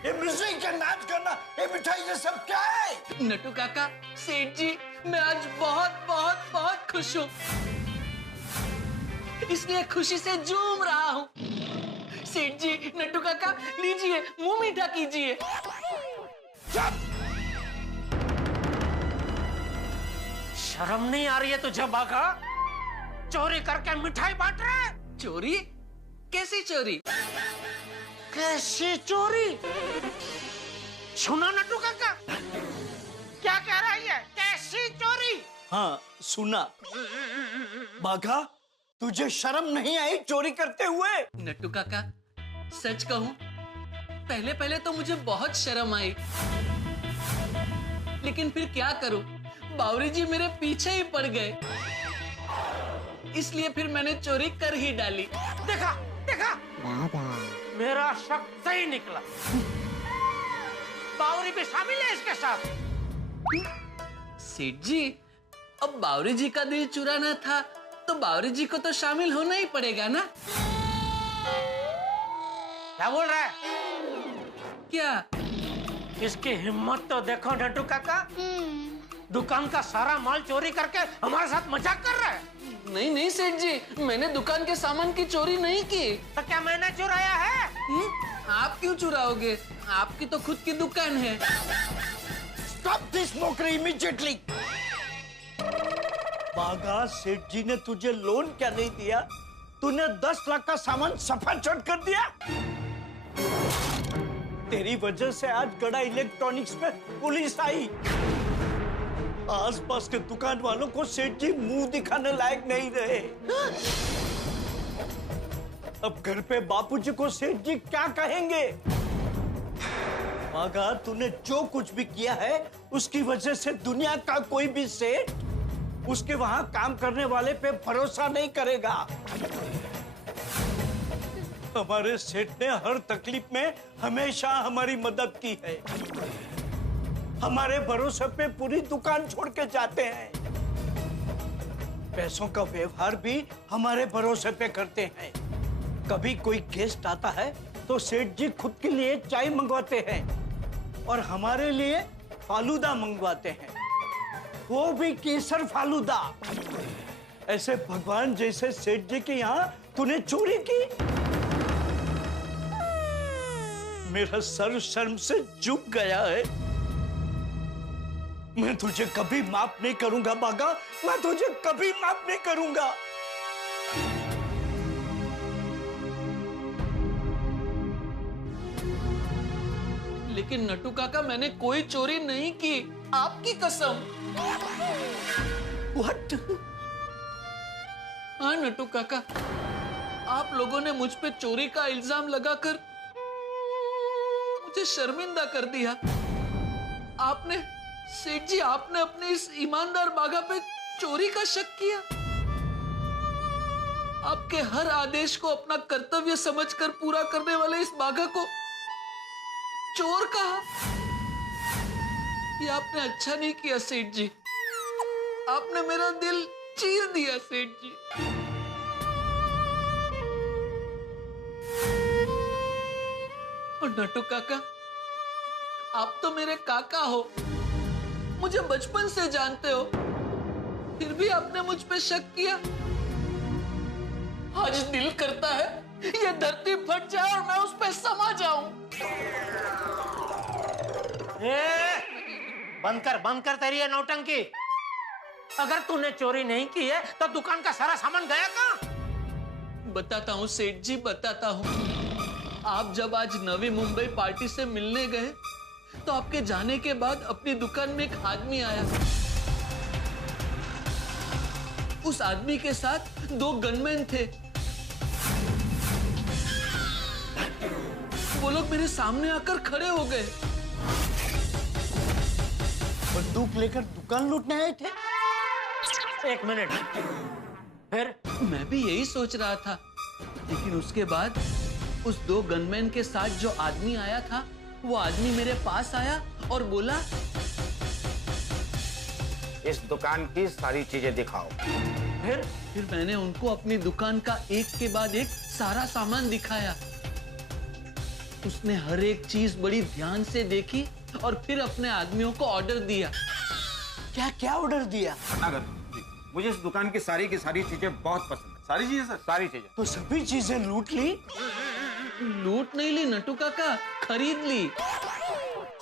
ये म्यूजिक का नाच करना, ये मिठाई, ये सब क्या है? नटू काका, सेठ जी, मैं आज बहुत बहुत बहुत खुश हूँ, इसलिए खुशी से झूम रहा हूँ। सेठ जी, नटू काका, लीजिए, मुंह मीठा कीजिए। शर्म नहीं आ रही है तुझे बाघा? चोरी करके मिठाई बांट रहा है? चोरी? कैसी चोरी? कैसी चोरी? सुना नटू काका, क्या कह रही है? कैसी चोरी? हाँ सुना। बाघा, तुझे शर्म नहीं आई चोरी करते हुए? नट्टू काका, सच कहूं, पहले पहले तो मुझे बहुत शर्म आई, लेकिन फिर क्या करूं, बावरी जी मेरे पीछे ही पड़ गए, इसलिए फिर मैंने चोरी कर ही डाली। देखा देखा, मेरा शक सही निकला। बावरी भी शामिल है इसके साथ। सेठ जी, अब बावरी जी का दिल चुराना था तो बावरी जी को तो शामिल होना ही पड़ेगा ना? क्या बोल रहा है? क्या? इसकी हिम्मत तो देखो नटू काका, दुकान का सारा माल चोरी करके हमारे साथ मजाक कर रहा है। नहीं नहीं सेठ जी, मैंने दुकान के सामान की चोरी नहीं की। तो क्या मैंने चुराया है? आप क्यों चुराओगे? आपकी तो खुद की दुकान है। Stop this mockery immediately! बाघा, सेठ जी ने तुझे लोन क्या नहीं दिया? तूने 10 लाख का सामान सफा चट कर दिया। तेरी वजह से आज गड़ा इलेक्ट्रॉनिक्स में पुलिस आई। आसपास के दुकान वालों को सेठ जी मुंह दिखाने लायक नहीं रहे। अब घर पे बापूजी को सेठ जी क्या कहेंगे? बाघा, तूने जो कुछ भी किया है उसकी वजह से दुनिया का कोई भी सेठ उसके वहां काम करने वाले पे भरोसा नहीं करेगा। हमारे सेठ ने हर तकलीफ में हमेशा हमारी मदद की है। हमारे भरोसे पे पूरी दुकान छोड़ के जाते हैं। पैसों का व्यवहार भी हमारे भरोसे पे करते हैं। कभी कोई गेस्ट आता है तो सेठ जी खुद के लिए चाय मंगवाते हैं और हमारे लिए फालूदा मंगवाते हैं, वो भी केसर फालूदा। ऐसे भगवान जैसे सेठ जी के यहाँ तूने चोरी की। मेरा सर शर्म से झुक गया है। मैं तुझे कभी माफ नहीं करूंगा बाघा, मैं तुझे कभी माफ नहीं करूंगा। लेकिन नट्टू काका, मैंने कोई चोरी नहीं की, आपकी कसम। What? हाँ नट्टू काका, आप लोगों ने मुझ पे चोरी का इल्जाम लगाकर मुझे शर्मिंदा कर दिया। आपने, सेठ जी, आपने अपने इस ईमानदार बाघा पे चोरी का शक किया। आपके हर आदेश को अपना कर्तव्य समझकर पूरा करने वाले इस बाघा को चोर कहा। ये आपने अच्छा नहीं किया सेठ जी, आपने मेरा दिल चीर दिया सेठ जी। और नट्टू काका, आप तो मेरे काका हो, मुझे बचपन से जानते हो, फिर भी आपने मुझ पे शक किया। आज दिल करता है ये धरती फट जाए और मैं उस पे समा जाऊं। बंद कर तेरी ये नौटंकी। अगर तूने चोरी नहीं की है तो दुकान का सारा सामान गया कहाँ? बताता हूँ सेठ जी, बताता हूँ। आप जब आज नवी मुंबई पार्टी से मिलने गए तो आपके जाने के बाद अपनी दुकान में एक आदमी आया। उस आदमी के साथ 2 गनमैन थे। वो लोग मेरे सामने आकर खड़े हो गए। बंदूक लेकर दुकान लूटने आए थे? 1 मिनट, फिर? मैं भी यही सोच रहा था, लेकिन उसके बाद उस 2 गनमैन के साथ जो आदमी आया था, वो आदमी मेरे पास आया और बोला, इस दुकान की सारी चीजें दिखाओ। फिर मैंने उनको अपनी दुकान का एक के बाद एक सारा सामान दिखाया। उसने हर एक चीज बड़ी ध्यान से देखी और फिर अपने आदमियों को ऑर्डर दिया। क्या क्या ऑर्डर दिया? अगर जी, मुझे इस दुकान की सारी चीजें बहुत पसंद है। सारी चीजें सर, सारी चीजें। तो सभी चीजें लूट ली? लूट नहीं ली नट्टू काका, खरीद ली।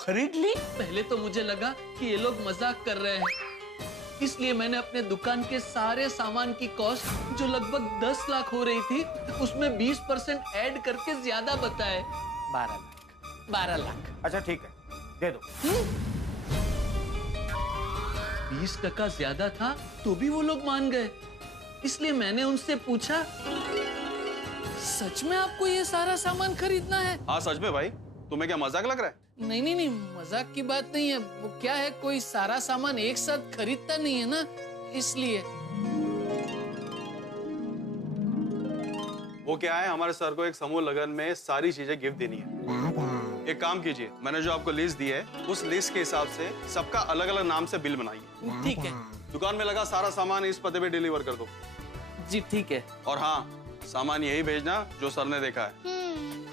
खरीद ली? पहले तो मुझे लगा कि ये लोग मजाक कर रहे हैं, इसलिए मैंने अपने दुकान के सारे सामान की कॉस्ट जो लगभग 10 लाख हो रही थी उसमें 20% ऐड करके ज्यादा बताए। 12 लाख। अच्छा ठीक है, दे दो। 20% ज्यादा था तो भी वो लोग मान गए। इसलिए मैंने उनसे पूछा, सच में आपको ये सारा सामान खरीदना है? हाँ सच में भाई, तुम्हें क्या मजाक लग रहा है? नहीं, मजाक की बात नहीं है। वो क्या है, कोई सारा सामान एक साथ खरीदता नहीं है ना, इसलिए। वो क्या है, हमारे सर को एक समूह लगन में सारी चीजें गिफ्ट देनी है। एक काम कीजिए, मैंने जो आपको लिस्ट दी है उस लिस्ट के हिसाब से सबका अलग अलग नाम से बिल बनाइए। ठीक है। दुकान में लगा सारा सामान इस पते पे डिलीवर कर दो। जी ठीक है। और हाँ, सामान यही भेजना जो सर ने देखा है।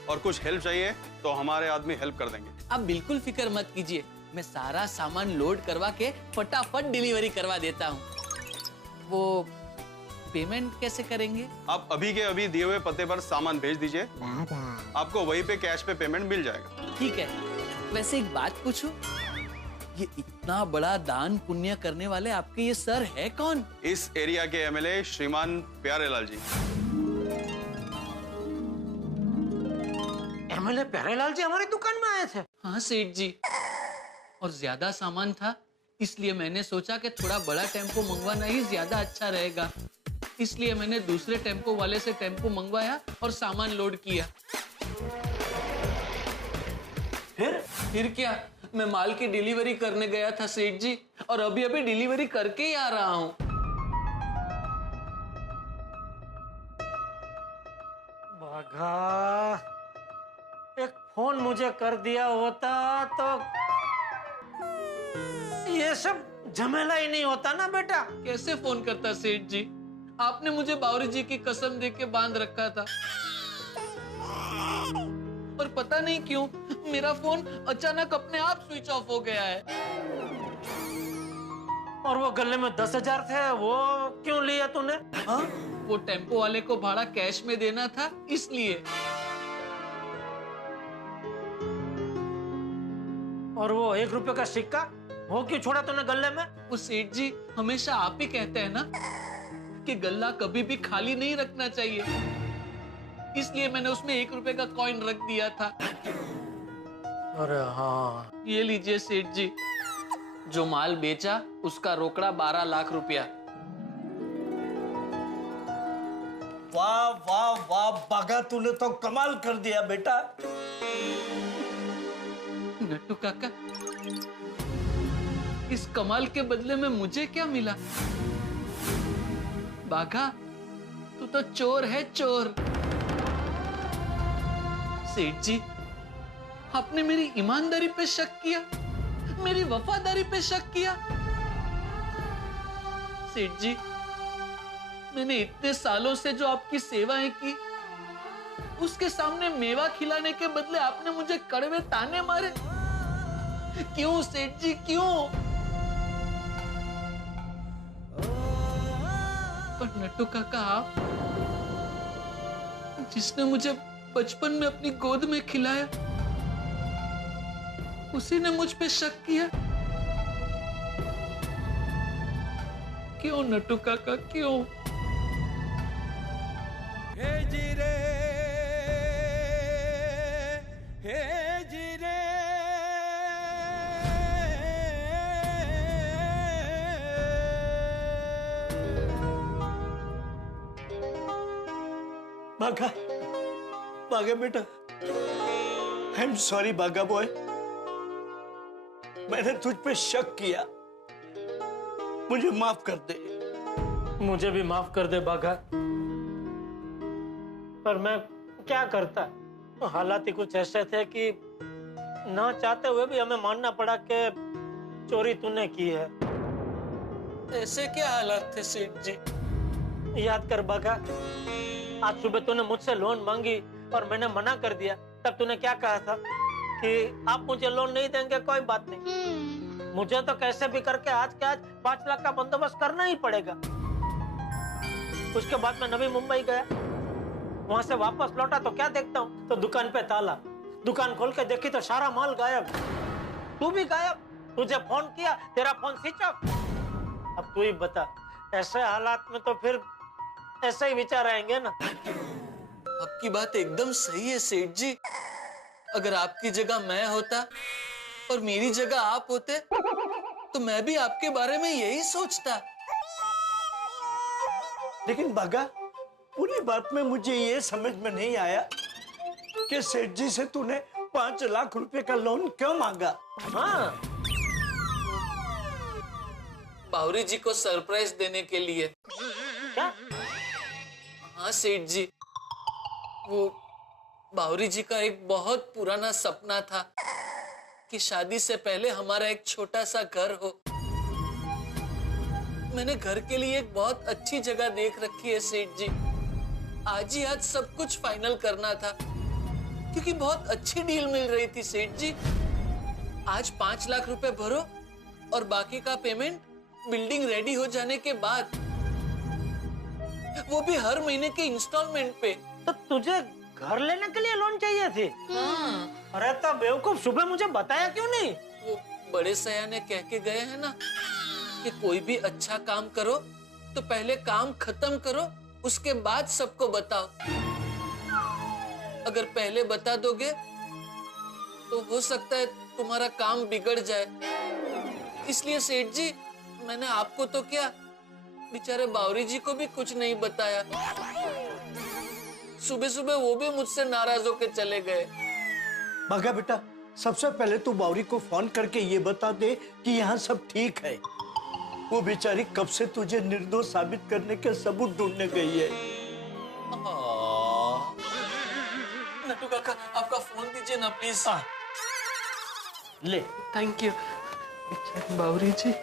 और कुछ हेल्प चाहिए तो हमारे आदमी हेल्प कर देंगे। आप बिल्कुल फिक्र मत कीजिए, मैं सारा सामान लोड करवा के फटाफट डिलीवरी करवा देता हूँ। वो पेमेंट कैसे करेंगे? आप अभी के अभी दिए हुए पते पर सामान भेज दीजिए, आपको वहीं पे कैश पे पेमेंट मिल जाएगा। ठीक है। वैसे एक बात पूछूं, ये इतना बड़ा दान पुण्य करने वाले आपके ये सर है कौन? इस एरिया के एमएलए श्रीमान प्यारेलाल जी। एमएलए प्यारेलाल जी हमारी दुकान में आए थे? हाँ सेठ जी, और ज्यादा सामान था इसलिए मैंने सोचा कि थोड़ा बड़ा टेम्पो मंगवाना ही ज्यादा अच्छा रहेगा। इसलिए मैंने दूसरे टेम्पो वाले से टेम्पो मंगवाया और सामान लोड किया। फिर क्या, मैं माल की डिलीवरी करने गया था सेठ जी, और अभी अभी डिलीवरी करके ही आ रहा हूँ। भागा, एक फोन मुझे कर दिया होता तो ये सब झमेला ही नहीं होता ना बेटा। कैसे फोन करता सेठ जी, आपने मुझे बावरी जी की कसम देके बांध रखा था, और पता नहीं क्यों मेरा फोन अचानक अपने आप स्विच ऑफ हो गया है। और वो गले में 10,000 थे, वो क्यों लिया तूने? हाँ? वो टेम्पो वाले को भाड़ा कैश में देना था इसलिए। और वो 1 रुपए का सिक्का, वो क्यों छोड़ा तूने गले में? वो सेठ जी हमेशा आप ही कहते हैं ना कि गल्ला कभी भी खाली नहीं रखना चाहिए, इसलिए मैंने उसमें 1 रुपए का कॉइन रख दिया था। अरे हाँ, ये लीजिए सेठ जी, जो माल बेचा उसका रोकड़ा 12 लाख रुपया। वाह वाह वाह बागा, तूने तो कमाल कर दिया बेटा। नट्टू काका, इस कमाल के बदले में मुझे क्या मिला? बाघा, तू तो चोर है, चोर। सेठ जी, आपने मेरी ईमानदारी पे शक किया, मेरी वफादारी पे शक किया। सेठ जी, मैंने इतने सालों से जो आपकी सेवाएं की, उसके सामने मेवा खिलाने के बदले आपने मुझे कड़वे ताने मारे। क्यों सेठ जी, क्यों? पर नट्टू काका, आप जिसने मुझे बचपन में अपनी गोद में खिलाया, उसी ने मुझ पे शक किया। क्यों नट्टू काका, क्यों? हे जीरे, हे जीरे। बागा, बागा बेटा, आई एम सॉरी बागा बॉय, मैंने तुझ पे शक किया, मुझे माफ कर दे। मुझे भी माफ कर दे बाघा, पर मैं क्या करता, हालात ही कुछ ऐसे थे कि ना चाहते हुए भी हमें मानना पड़ा कि चोरी तूने की है। ऐसे क्या हालात थे सेठ जी? याद कर बाघा, आज सुबह तूने मुझसे लोन मांगी और मैंने मना कर दिया, तब तूने क्या कहा था कि आप मुझे लोन नहीं देंगे, कोई बात नहीं, मुझे तो कैसे भी करके आज के आज 5 लाख का बंदोबस्त करना ही पड़ेगा। उसके बाद मैं नवी मुंबई गया, वहां से वापस लौटा तो क्या देखता हूँ, तो दुकान पे ताला। दुकान खोल के देखी तो सारा माल गायब, तू भी गायब। तुझे फोन किया, तेरा फोन स्विच ऑफ। अब तू ही बता, ऐसे हालात में तो फिर ऐसे ही विचार आएंगे ना। आपकी बात एकदम सही है सेठ जी। अगर आपकी जगह मैं होता और मेरी जगह आप होते तो मैं भी आपके बारे में यही सोचता। लेकिन बागा, पूरी बात में मुझे ये समझ में नहीं आया कि सेठ जी से तूने 5 लाख रुपए का लोन क्यों मांगा? हाँ, बावरी जी को सरप्राइज देने के लिए। क्या? हाँ सेठ जी, वो बावरी जी का एक बहुत पुराना सपना था कि शादी से पहले हमारा एक छोटा सा घर हो। मैंने घर के लिए एक बहुत अच्छी जगह देख रखी है सेठ जी। आज ही आज सब कुछ फाइनल करना था क्योंकि बहुत अच्छी डील मिल रही थी सेठ जी। आज 5 लाख रुपए भरो और बाकी का पेमेंट बिल्डिंग रेडी हो जाने के बाद, वो भी हर महीने के इंस्टॉलमेंट पे। तो तुझे घर लेने के लिए लोन चाहिए थी? हाँ। अरे तो बेवकूफ, सुबह मुझे बताया क्यों नहीं? वो बड़े सयाने कह के गए हैं ना कि कोई भी अच्छा काम करो तो पहले काम खत्म करो, उसके बाद सबको बताओ। अगर पहले बता दोगे तो हो सकता है तुम्हारा काम बिगड़ जाए। इसलिए सेठ जी, मैंने आपको तो क्या, बेचारे बावरी जी को भी कुछ नहीं बताया। सुबह सुबह वो भी मुझसे नाराज होकर चले गए। बागा बेटा, सबसे पहले तू बावरी को फोन करके ये बता दे कि यहाँ सब ठीक है। वो बेचारी कब से तुझे निर्दोष साबित करने के सबूत ढूंढने गई है। नटू काका, आपका फोन दीजिए ना प्लीज। ले। Thank you. Bawri ji.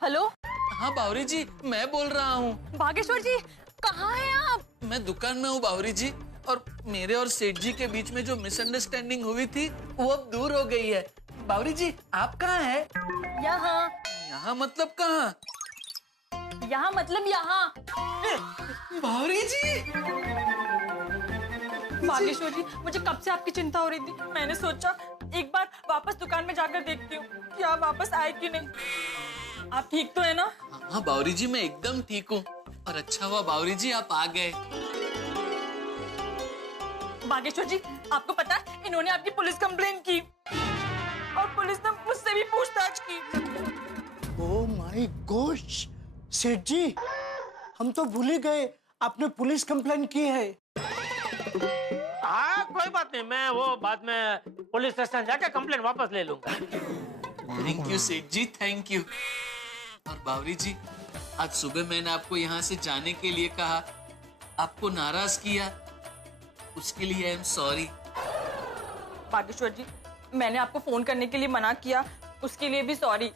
Hello. हाँ बावरी जी, मैं बोल रहा हूँ। बागेश्वर जी, कहाँ हैं आप? मैं दुकान में हूँ बावरी जी, और मेरे और सेठ जी के बीच में जो मिसअंडरस्टैंडिंग हुई थी वो अब दूर हो गई है। बावरी जी, आप कहाँ हैं? यहाँ। यहाँ मतलब कहाँ? यहाँ मतलब यहाँ। बावरी जी। बागेश्वर जी, मुझे कब से आपकी चिंता हो रही थी। मैंने सोचा एक बार वापस दुकान में जाकर देखती हूँ कि आप वापस आए कि नहीं। आप ठीक तो है ना? हाँ बावरी जी, मैं एकदम ठीक हूँ। और अच्छा हुआ बावरी जी आप आ गए। बागेश्वर जी, आपको पता है इन्होंने आपकी पुलिस कंप्लेन की और पुलिस ने मुझसे भी पूछताछ की। ओह माय गॉश, सेठ जी, हम तो भूल ही गए आपने पुलिस कंप्लेन की है। हाँ कोई बात नहीं, मैं वो बाद में पुलिस स्टेशन जाके कंप्लेन वापस ले लूंगा। Thank you Seth ji, thank you. और बावरी जी, आज सुबह मैंने आपको यहाँ से जाने के लिए कहा, आपको नाराज किया, उसके लिए आई एम सॉरी। बागेश्वर जी, मैंने आपको फोन करने के लिए मना किया, उसके लिए भी सॉरी।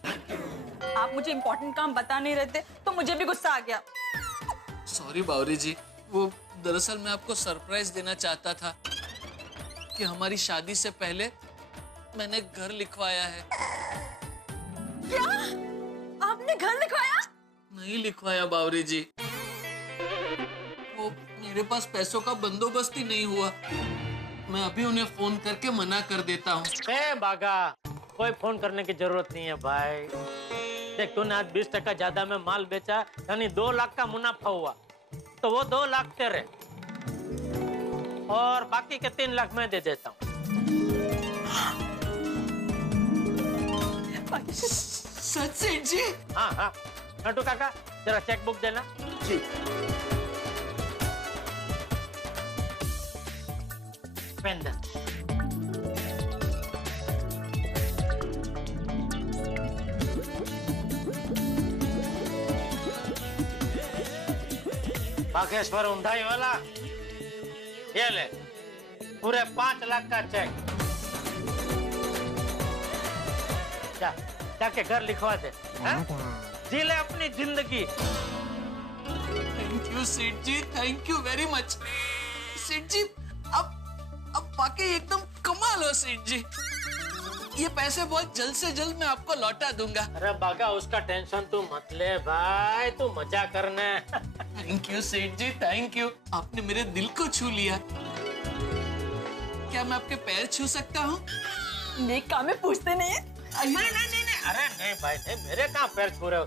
आप मुझे इम्पोर्टेंट काम बता नहीं रहे थे तो मुझे भी गुस्सा आ गया। सॉरी बावरी जी, वो दरअसल मैं आपको सरप्राइज देना चाहता था कि हमारी शादी से पहले मैंने घर लिखवाया है। क्या? आपने घर लिखवाया? नहीं लिखवाया बावरी जी, वो मेरे पास पैसों का बंदोबस्त ही नहीं हुआ। मैं अभी उन्हें फोन करके मना कर देता हूँ। ए बागा, कोई फोन करने की जरूरत नहीं है भाई। देख, तूने आज 20% ज्यादा में माल बेचा, यानी 2 लाख का मुनाफा हुआ, तो वो 2 लाख तेरे और बाकी के 3 लाख मैं दे देता हूँ। सच सेठ जी? हाँ हाँ, नटू काका जरा चेक बुक देना। जी। पेन दे। बागेश्वर ऊंधाई वाला, ये ले पूरे 5 लाख का चेक। जाके घर लिखवा दे। जी ले अपनी जिंदगी। Thank you Seth ji, thank you very much. सेठ जी अब वाकई एकदम कमाल हो सेठ जी। ये पैसे बहुत जल्द से जल्द मैं आपको लौटा दूंगा। अरे बागा उसका टेंशन तू मत ले भाई, तू मजा करना। Thank you Seth ji, thank you. आपने मेरे दिल को छू लिया। क्या मैं आपके पैर छू सकता हूँ? नेक काम में पूछते नहीं है। नहीं अरे नहीं भाई नहीं, मेरे कहाँ पैर छू रहे हो?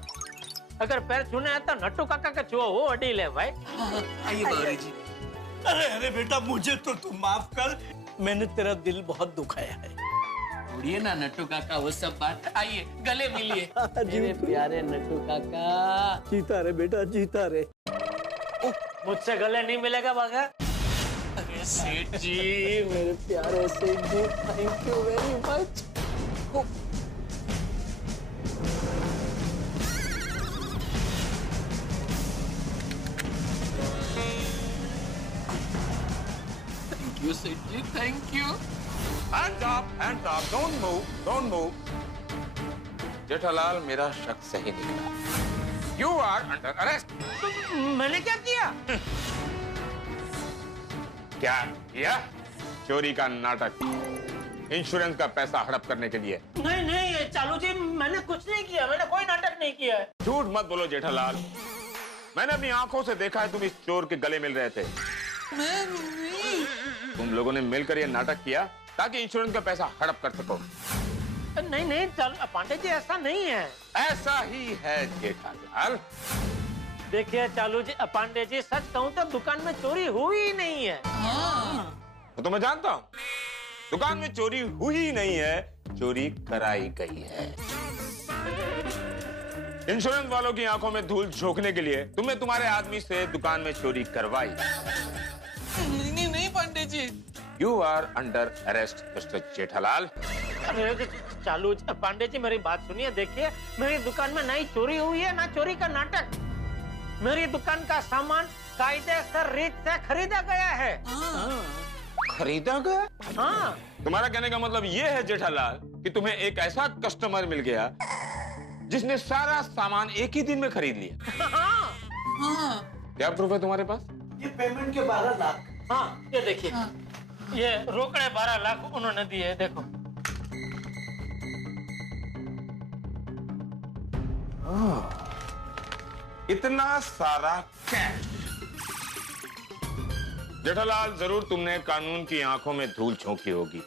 अगर पैर छूने है तो नट्टू काका का छुओ, वो अडी ले भाई। आइए बावरी जी। अरे बेटा मुझे तो तू माफ कर, मैंने तेरा दिल बहुत दुखाया है। छोड़िए ना नट्टू काका वो सब बात, आइए गले मिलिए। मेरे प्यारे नट्टू काका। जीता रे बेटा, जीता रे। मुझसे गले नहीं मिलेगा बागा। अरे सेठ जी, मेरे प्यारे Seth ji, thank you very much. Thank you Seth ji, thank you. Hands up, don't move. Jethalal, मेरा शक सही निकला। You are under arrest. मैंने क्या किया? क्या किया? चोरी का नाटक, इंश्योरेंस का पैसा हड़प करने के लिए। नहीं चालू जी, मैंने कुछ नहीं किया, मैंने कोई नाटक नहीं किया है। झूठ मत बोलो जेठालाल, मैंने अपनी आंखों से देखा है तुम इस चोर के गले मिल रहे थे। तुम लोगों ने मिलकर यह नाटक किया ताकि इंश्योरेंस का पैसा हड़प कर सको। नहीं चालू पांडे जी, ऐसा नहीं है। ऐसा ही है जेठालाल। देखिए चालू जी, पांडे जी, सच कहूँ तो दुकान में चोरी हुई ही नहीं है। तो मैं जानता हूँ दुकान में चोरी हुई ही नहीं है, चोरी कराई गई है। इंश्योरेंस वालों की आंखों में धूल झोंकने के लिए तुमने तुम्हारे आदमी से दुकान में चोरी करवाई। नहीं Pandey ji. You are under arrest, Mr. Jethalal. चालू पांडे जी, मेरी बात सुनिए। देखिए, मेरी दुकान में ना ही चोरी हुई है ना चोरी का नाटक। मेरी दुकान का सामान कायदे से रीत से खरीदा गया है। खरीदा गया? हाँ। तुम्हारा कहने का मतलब ये है जेठालाल कि तुम्हें एक ऐसा कस्टमर मिल गया जिसने सारा सामान एक ही दिन में खरीद लिया। हाँ। क्या प्रूफ है तुम्हारे पास? ये पेमेंट के 12 लाख। हाँ, ये देखिए। ये रोकड़े 12 लाख उन्होंने दिए, देखो। इतना सारा कैश। जेठालाल, जरूर तुमने कानून की आंखों में धूल झोंकी होगी।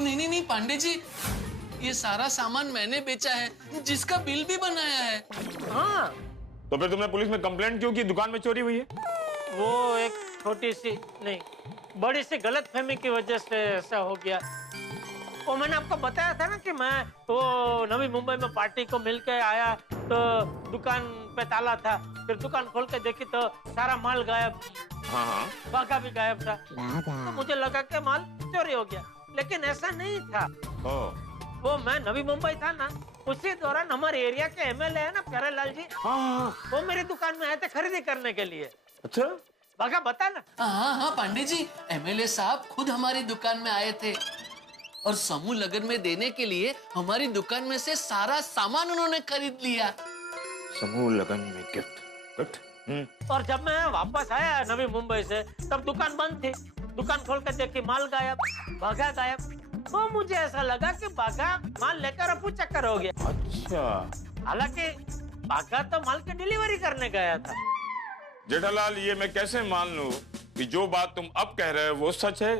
नहीं पांडे जी, ये सारा सामान मैंने बेचा है, जिसका बिल भी बनाया है। हाँ। तो फिर तुमने पुलिस में कंप्लेंट क्यों की दुकान में चोरी हुई है? वो एक छोटी सी नहीं, बड़ी सी गलतफहमी की वजह से ऐसा हो गया। वो मैंने आपको बताया था ना कि मैं वो नवी मुंबई में पार्टी को मिलके आया तो दुकान पे ताला था, फिर दुकान खोल के देखी तो सारा माल गायब। हाँ। बाका भी गायब था। तो मुझे लगा कि माल चोरी हो गया, लेकिन ऐसा नहीं था। वो मैं नवी मुंबई था ना, उसी दौरान हमारे एरिया के एमएलए है ना प्यारेलाल जी, वो मेरी दुकान में आए थे खरीदी करने के लिए। अच्छा, बाका बता ना। हाँ पांडे जी, एमएलए साहब खुद हमारी दुकान में आए थे और समूह लगन में देने के लिए हमारी दुकान में से सारा सामान उन्होंने खरीद लिया। समूह लगन में गिफ्ट। और जब मैं वापस आया नवी मुंबई से, तब दुकान बंद थी। दुकान खोल कर देखी, माल गायब, बागा गायब। तो मुझे ऐसा लगा कि बागा माल लेकर अपू चक्कर हो गया। अच्छा। हालांकि बागा तो माल की डिलीवरी करने गया था। जेठालाल, ये मैं कैसे मान लूं कि जो बात तुम अब कह रहे हो वो सच है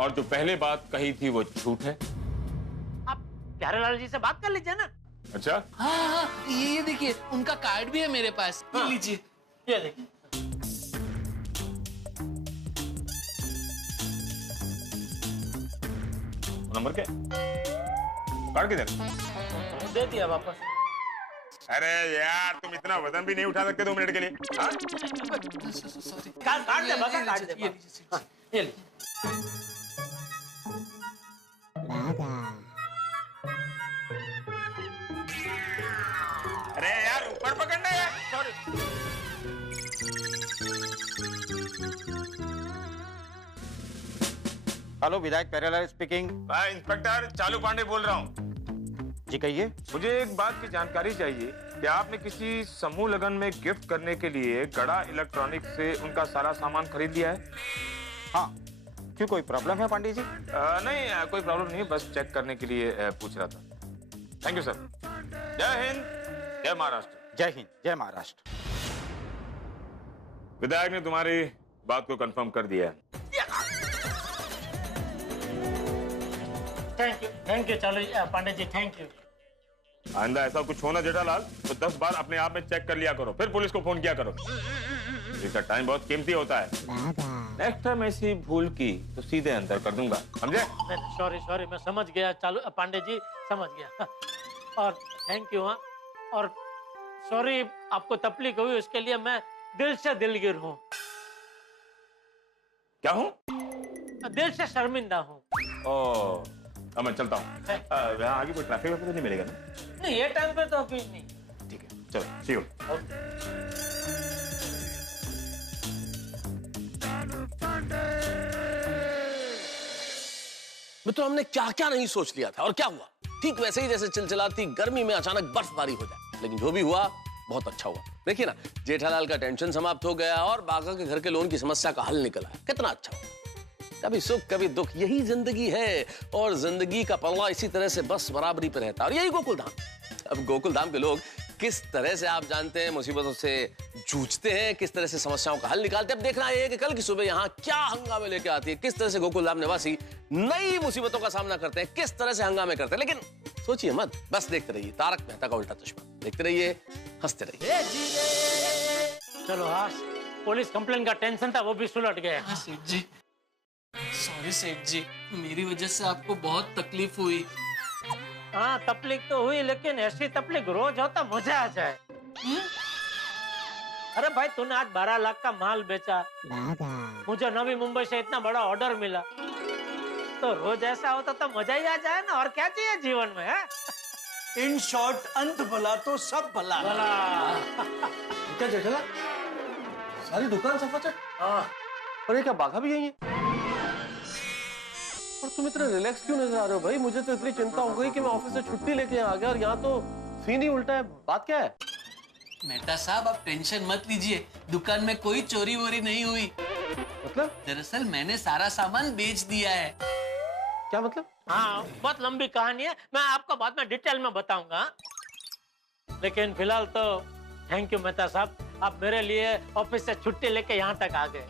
और जो पहले बात कही थी वो झूठ है? आप प्यारेलाल जी से बात कर लीजिए ना। अच्छा। हाँ, ये देखिए, उनका कार्ड भी है मेरे पास। हाँ। लीजिए। ये देखिए। नंबर क्या? कार्ड किधर? दे दिया वापस। अरे यार, तुम इतना वजन भी नहीं उठा सकते 2 मिनट के लिए? हाँ? सॉरी। काट दे बागा, काट दे। हाँ, ये लीजिए। अरे यार, ऊपर पकड़ना यार। सॉरी। हेलो, विधायक प्यारेलाल स्पीकिंग। भाई इंस्पेक्टर चालू पांडे बोल रहा हूँ। जी कहिए। मुझे एक बात की जानकारी चाहिए क्या आपने किसी समूह लगन में गिफ्ट करने के लिए गड़ा इलेक्ट्रॉनिक से उनका सारा सामान खरीद लिया है? हाँ, क्यों कोई प्रॉब्लम है पंडित जी? नहीं, कोई प्रॉब्लम नहीं है, बस चेक करने के लिए पूछ रहा था। Thank you sir. जय हिंद, जय महाराष्ट्र। जय हिंद, जय महाराष्ट्र। विधायक ने तुम्हारी बात को कंफर्म कर दिया है। थैंक यू चलो पांडे जी, थैंक यू। आइंदा ऐसा कुछ होना जेठालाल तो 10 बार अपने आप में चेक कर लिया करो, फिर पुलिस को फोन किया करो। इसका टाइम बहुत कीमती होता है। नेक्स्ट टाइम ऐसी भूल की तो सीधे अंदर कर दूंगा, समझे? सॉरी, मैं समझ गया। चालू पांडे जी, समझ गया। और थैंक यू। हाँ, और सॉरी आपको तकलीफ हुई, उसके लिए मैं दिल से दिलगिर हूँ। क्या हूँ? दिल से शर्मिंदा हूँ। ओह, अब मैं चलता हूँ। यहाँ आगे कोई ट्रैफिक तो नहीं मिलेगा ना? नहीं, ये टाइम पे तो अभी नहीं। ठीक है, चलो, सी यू। मित्रों, हमने क्या क्या नहीं सोच लिया था और क्या हुआ? ठीक वैसे ही जैसे चिलचिलाती गर्मी में अचानक बर्फबारी हो जाए। लेकिन जो भी हुआ बहुत अच्छा हुआ। देखिए ना, जेठालाल का टेंशन समाप्त हो गया और बागा के घर के लोन की समस्या का हल निकला। कितना अच्छा हुआ। कभी सुख कभी दुख, यही जिंदगी है। और जिंदगी का पल्ला इसी तरह से बस बराबरी पे रहता है। और यही गोकुलधाम। अब गोकुलधाम के लोग किस तरह से, आप जानते हैं, मुसीबतों से जूझते हैं, किस तरह से समस्याओं का हल निकालते हैं। अब देखना है कि कल की सुबह यहाँ क्या हंगामे लेके आती है, किस तरह से गोकुलधाम निवासी नई मुसीबतों का सामना करते हैं, किस तरह से हंगामे करते हैं। लेकिन सोचिए मत, बस देखते रहिए तारक मेहता का उल्टा चश्मा। देखते रहिए, हंसते रहिए। चलो हाँ, पुलिस कंप्लेन का टेंशन था वो भी सुलट गया। हाँ सेठ जी, सॉरी सेठ जी, मेरी वजह से आपको बहुत तकलीफ हुई। हाँ, तकलीफ तो हुई, लेकिन ऐसी तकलीफ रोज होता मजा आ जाए। अरे भाई, तूने आज 12 लाख का माल बेचा, मुझे नवी मुंबई से इतना बड़ा ऑर्डर मिला, तो रोज ऐसा होता तो मजा ही आ जाए ना। और क्या चाहिए जीवन में, है? इन शॉर्ट, अंत भला तो सब भला। क्या जेठालाल, सारी दुकान सफाचट। और ये क्या बाघा भी यही है? और तुम इतने रिलैक्स क्यों नजर आ रहे हो भाई? मुझे तो इतनी चिंता हो गई कि मैं ऑफिस से छुट्टी लेके आ गया और यहाँ तो सीन ही उल्टा है। बात क्या है? मेहता साहब, आप टेंशन मत लीजिए, दुकान में कोई चोरी वोरी नहीं हुई। मतलब? दरअसल मैंने सारा सामान बेच दिया है। क्या मतलब? हाँ, बहुत लंबी कहानी है, मैं आपको बाद में डिटेल में बताऊंगा। लेकिन फिलहाल तो थैंक यू मेहता साहब, आप मेरे लिए ऑफिस से छुट्टी लेके यहाँ तक आ गए।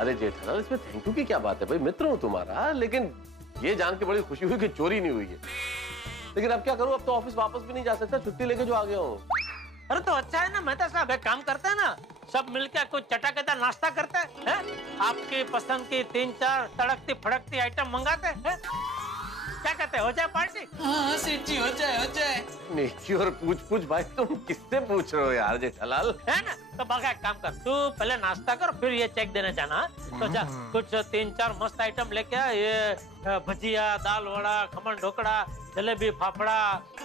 अरे जेठालाल, इसमें थैंक यू की क्या बात है भाई? मित्र हूँ तुम्हारा। लेकिन ये जान के बड़ी खुशी हुई कि चोरी नहीं हुई है। लेकिन अब क्या करूँ? अब तो ऑफिस वापस भी नहीं जा सकता, छुट्टी लेके जो आ गया हूँ। अरे तो अच्छा है ना मेहता साहब, एक काम करते हैं ना, सब मिलकर कुछ चटाकेदार नाश्ता करते हैं। आपकी पसंद की 3-4 तड़कती फड़कती आइटम मंगाते हैं। क्या कहते हैं, हो जाए पार्टी? हाँ सेठ जी, हो जाए, हो जाए। नेकी और पूछ भाई, तुम किससे पूछ रहे हो यार जेठालाल? है ना? तो बागा एक काम कर, तू पहले नाश्ता कर, फिर ये चेक देने जाना। तो जा, कुछ 3-4 मस्त आइटम लेके आ। ये भजिया, दाल वड़ा, खमन ढोकड़ा, जलेबी, फाफड़ा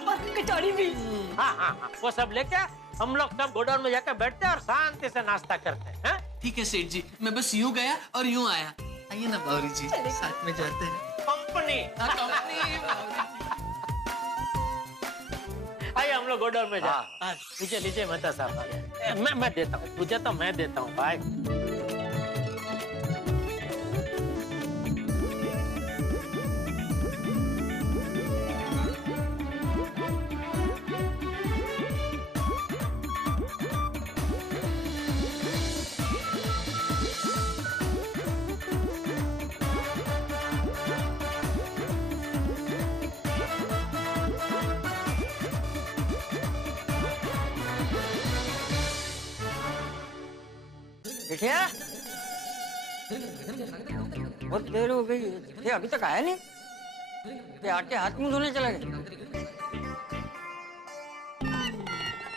और कचौड़ी भी। हाँ, वो सब लेके हम लोग सब गोडाउन में जाकर बैठते हैं और शांति से नाश्ता करते हैं। ठीक है सेठ जी, मैं बस यूं गया और यूं आया। आइए ना बावरी जी, साथ में जाते हैं। कंपनी आइए, हम लोग गोडाउन में जा। लीजिए मेहता साहब, मैं देता हूँ तुझे, तो मैं देता हूँ भाई। देखिए, बहुत देर हो गई, ये अभी तक आया नहीं। ये आके हाथ मुंह धोने चला गया।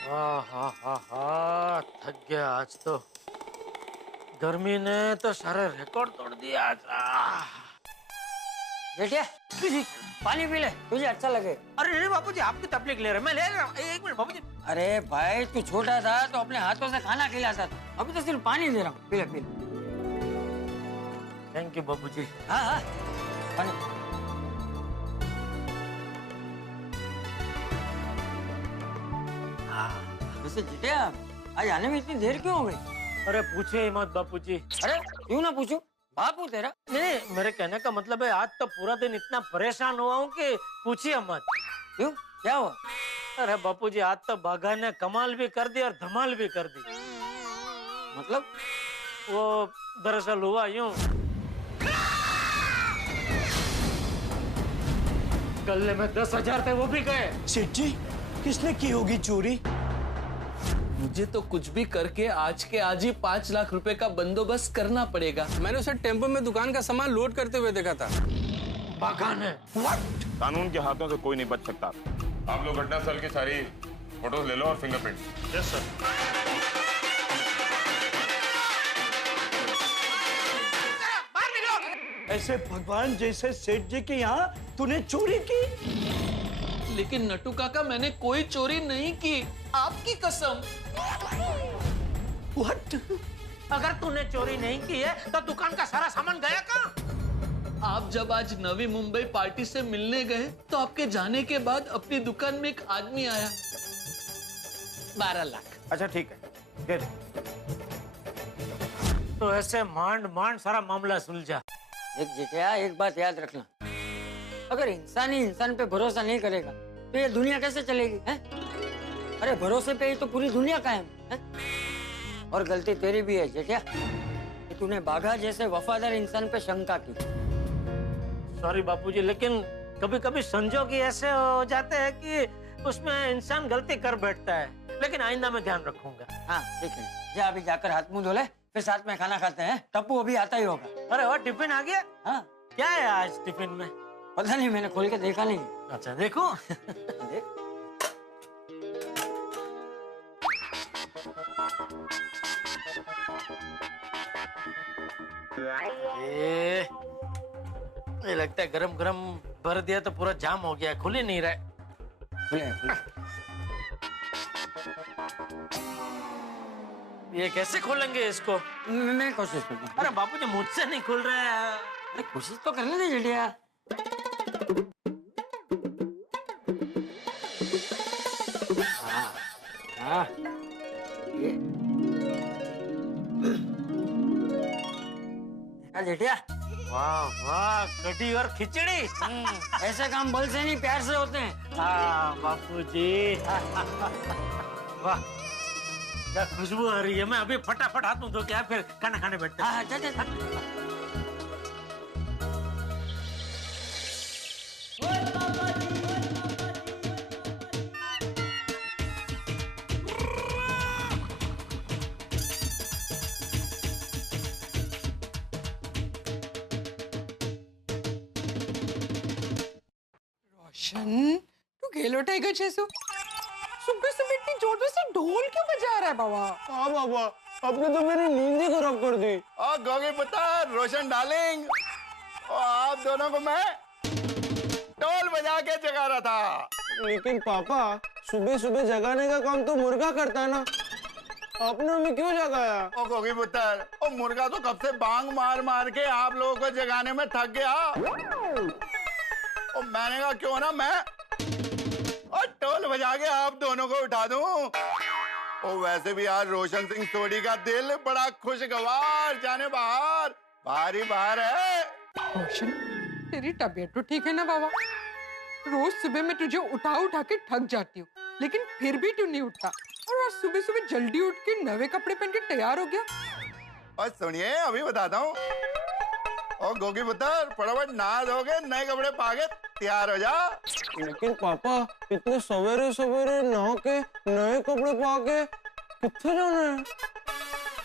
हाँ, थक गया आज तो। गर्मी ने तो सारे रिकॉर्ड तोड़ दिया आज। देखिए, पानी पी ले, तुझे अच्छा लगे। अरे नहीं बापूजी, आपकी तकलीफ ले रहे, मैं ले रहा हूँ। एक मिनट बापूजी। अरे भाई, तू छोटा था तो अपने हाथों से खाना खिलाता था, अभी तो सिर्फ पानी दे रहा हूँ, पी ले। थैंक यू बापूजी। हाँ, पानी। वैसे जिटिया आज आने में इतनी देर क्यों हो गई? अरे पूछे ही मत बापूजी। अरे क्यों ना पूछूं, बापू तेरा। नहीं, मेरे कहने का मतलब है आज तो पूरा दिन इतना परेशान हुआ हूँ कि पूछिए मत। क्यों, क्या हुआ? अरे बापूजी आज तो बाघा ने कमाल भी कर दी और धमाल भी कर दी। मतलब? वो दरअसल हुआ यूं, गले में 10,000 थे, वो भी गए। सेठ जी, किसने की होगी चोरी? मुझे तो कुछ भी करके आज के आज ही 5 लाख रुपए का बंदोबस्त करना पड़ेगा। मैंने उसे टेम्पो में दुकान का सामान लोड करते हुए देखा था। बाघा ने। कानून के हाथों से कोई नहीं बच सकता। आप लोग घटनास्थल की सारी फोटोज ले लो और फिंगरप्रिंट। Yes sir. ऐसे भगवान जैसे सेठ जी के यहाँ तूने चोरी की? लेकिन नटू काका मैंने कोई चोरी नहीं की, आपकी कसम। What? अगर तूने चोरी नहीं की है तो दुकान का सारा सामान गया कहाँ? आप जब आज नवी मुंबई पार्टी से मिलने गए तो आपके जाने के बाद अपनी दुकान में एक आदमी आया। 12 लाख। अच्छा ठीक है, दे दे। तो ऐसे मांड मांड सारा मामला सुलझा। एक जिटिया, एक बात याद रखना, अगर इंसान ही इंसान पे भरोसा नहीं करेगा तो ये दुनिया कैसे चलेगी, हैं? अरे भरोसे पे ही तो पूरी दुनिया कायम है। और गलती तेरी भी है जिटिया कि तूने बाघा जैसे वफादार इंसान पे शंका की। सॉरी बापूजी, लेकिन कभी कभी संजोग ही ऐसे हो जाते हैं कि उसमें इंसान गलती कर बैठता है, लेकिन आइंदा में ध्यान रखूंगा। हाँ ठीक है, जा अभी जाकर हाथ मुंह धो ले, फिर साथ में खाना खाते हैं। टप्पू अभी आता ही होगा। अरे वो टिफिन आ गया? हाँ। क्या है आज टिफिन में? पता नहीं, मैंने खोल के देखा नहीं। अच्छा देखो। देख। ये लगता है गरम गरम भर दिया तो पूरा जाम हो गया, खुल ही नहीं रहा है। खुले, खुले। ये कैसे खोलेंगे इसको? मैं कोशिश करता हूँ। अरे बापूजी मुझसे नहीं खुल रहा है। अरे कोशिश तो करने दे जिटिया। हाँ, हाँ, ये जिटिया। वाह वाह, कढ़ी और खिचड़ी। ऐसे काम बल से नहीं प्यार से होते हैं। हाँ बापूजी। वाह, क्या खुशबू आ रही है। मैं अभी फटाफट हाथ मुंह धो के फिर खाना खाने बैठते हैं। हाँ, जा। रोशन, तू गेलो टाइगर जैसो सुबह सुबह इतनी जोरों से ढोल क्यों बजा रहा है बाबा? हाँ बाबा, आपने तो मेरी नींद ही खराब कर दी। गोगी पुत्र, रोशन डार्लिंग, आप दोनों को मैं ढोल बजा के जगा रहा था। लेकिन पापा, सुबह सुबह जगाने का काम तो मुर्गा करता है ना, आपने हमें क्यों जगाया? ओ गोगी पुत्र, ओ मुर्गा तो कब से बांग मार मार के आप लोगों को जगाने में थक गया। ओ मैंने कहा क्यों ना मैं और ढोल बजा के आप दोनों को उठा दूं। ओ वैसे भी आज रोशन सिंह सोडी का दिल बड़ा खुशगवार, जाने बाहर ही बाहर है। रोशन, तेरी तबीयत तो ठीक है ना बाबा? रोज सुबह मैं तुझे उठा के थक जाती हूँ, लेकिन फिर भी तू नहीं उठता। और आज सुबह सुबह जल्दी उठ के नवे कपड़े पहन के तैयार हो गया। और सुनिए, अभी बताता हूँ। और गोगी पुत्र, फटाफट नहा धोगे, नए कपड़े पाके तैयार हो जा। लेकिन पापा, इतने सवेरे सवेरे नहा के नए कपड़े पा के कितने जाना है?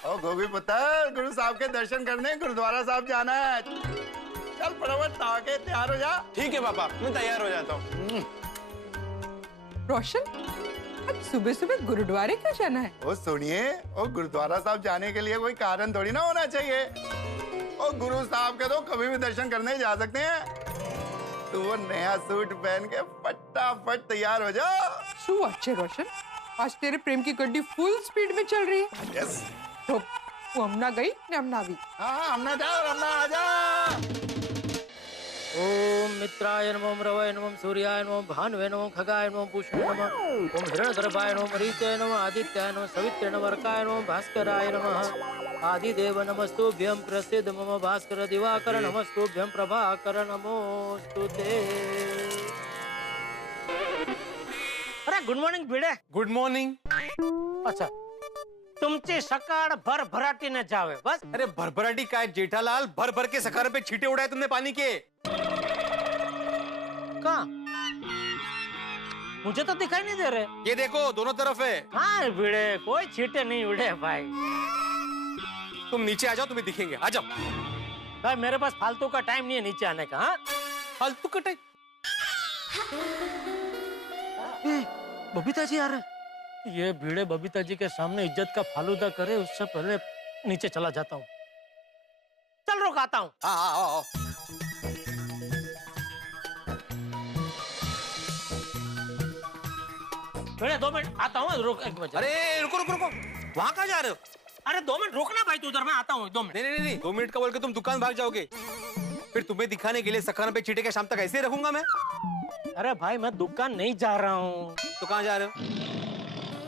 और गोगी पुत्र, गुरु साहब के दर्शन करने गुरुद्वारा साहब जाना है। चल फटाफट नहा के तैयार हो जा। ठीक है पापा, मैं तैयार हो जाता हूँ। रोशन, आज सुबह सुबह गुरुद्वारे क्यों जाना है? ओ सुनिए, ओ गुरुद्वारा साहब जाने के लिए कोई कारण थोड़ी ना होना चाहिए। और गुरु साहब के तो कभी भी दर्शन करने जा सकते हैं। तो वो नया सूट पहन के फटाफट तैयार हो जा। शू अच्छे रोशन, आज तेरे प्रेम की गड्डी फुल स्पीड में चल रही है। यस। तो वो अमना गई ने अमना भी। हाँ, अमना जा और अमना आ जा। ओम मित्राय नमः रवये नमः सूर्याय नमः भानुवे नमः खगाय नमः पूषणे नमः ओम हिरण्यगर्भाय नमः मरीचाय नमः आदित्याय नमः सवित्रे नमः अर्काय नमः भास्कराय नमः आदिदेव नमस्तुभ्यं प्रसिद्ध मम भास्कर दिवाकर नमस्तुभ्यं प्रभाकर नमोस्तुते। अरे good morning Bhide. Good morning. अच्छा तुमची सकाळ भरभराटीने जावे बस। अरे भरभराटी काय जेठालाल, भर भर के सखार पे छींटे उड़ाए तुमने पानी के। कहाँ? मुझे तो दिखाई नहीं दे रहे। ये देखो दोनों तरफ है। हाँ भिड़े कोई छींटे नहीं उड़े भाई। तुम नीचे आ जाओ, तुम्हें दिखेंगे। आ जाओ भाई, मेरे पास फालतू का टाइम नहीं है नीचे आने का। हाँ फालतू का टाइम। बबीता जी आ रहे। ये भिड़े बबीता जी के सामने इज्जत का फालूदा करे, उससे पहले नीचे चला जाता हूँ। चल रुक आता हूँ। आओ। भिड़े 2 मिनट आता हूँ, रुक 1 मिनट। अरे रुको रुको रुको, वहाँ कहाँ जा रहे हो? अरे 2 मिनट रुकना भाई, तू उधर, मैं आता हूँ 2 मिनट। नहीं 2 मिनट का बोल के तुम दुकान भाग जाओगे, फिर तुम्हें दिखाने के लिए सखाना पे छींटे के शाम तक ऐसे ही रखूंगा मैं। अरे भाई मैं दुकान नहीं जा रहा हूँ। तो कहाँ जा रहे हो?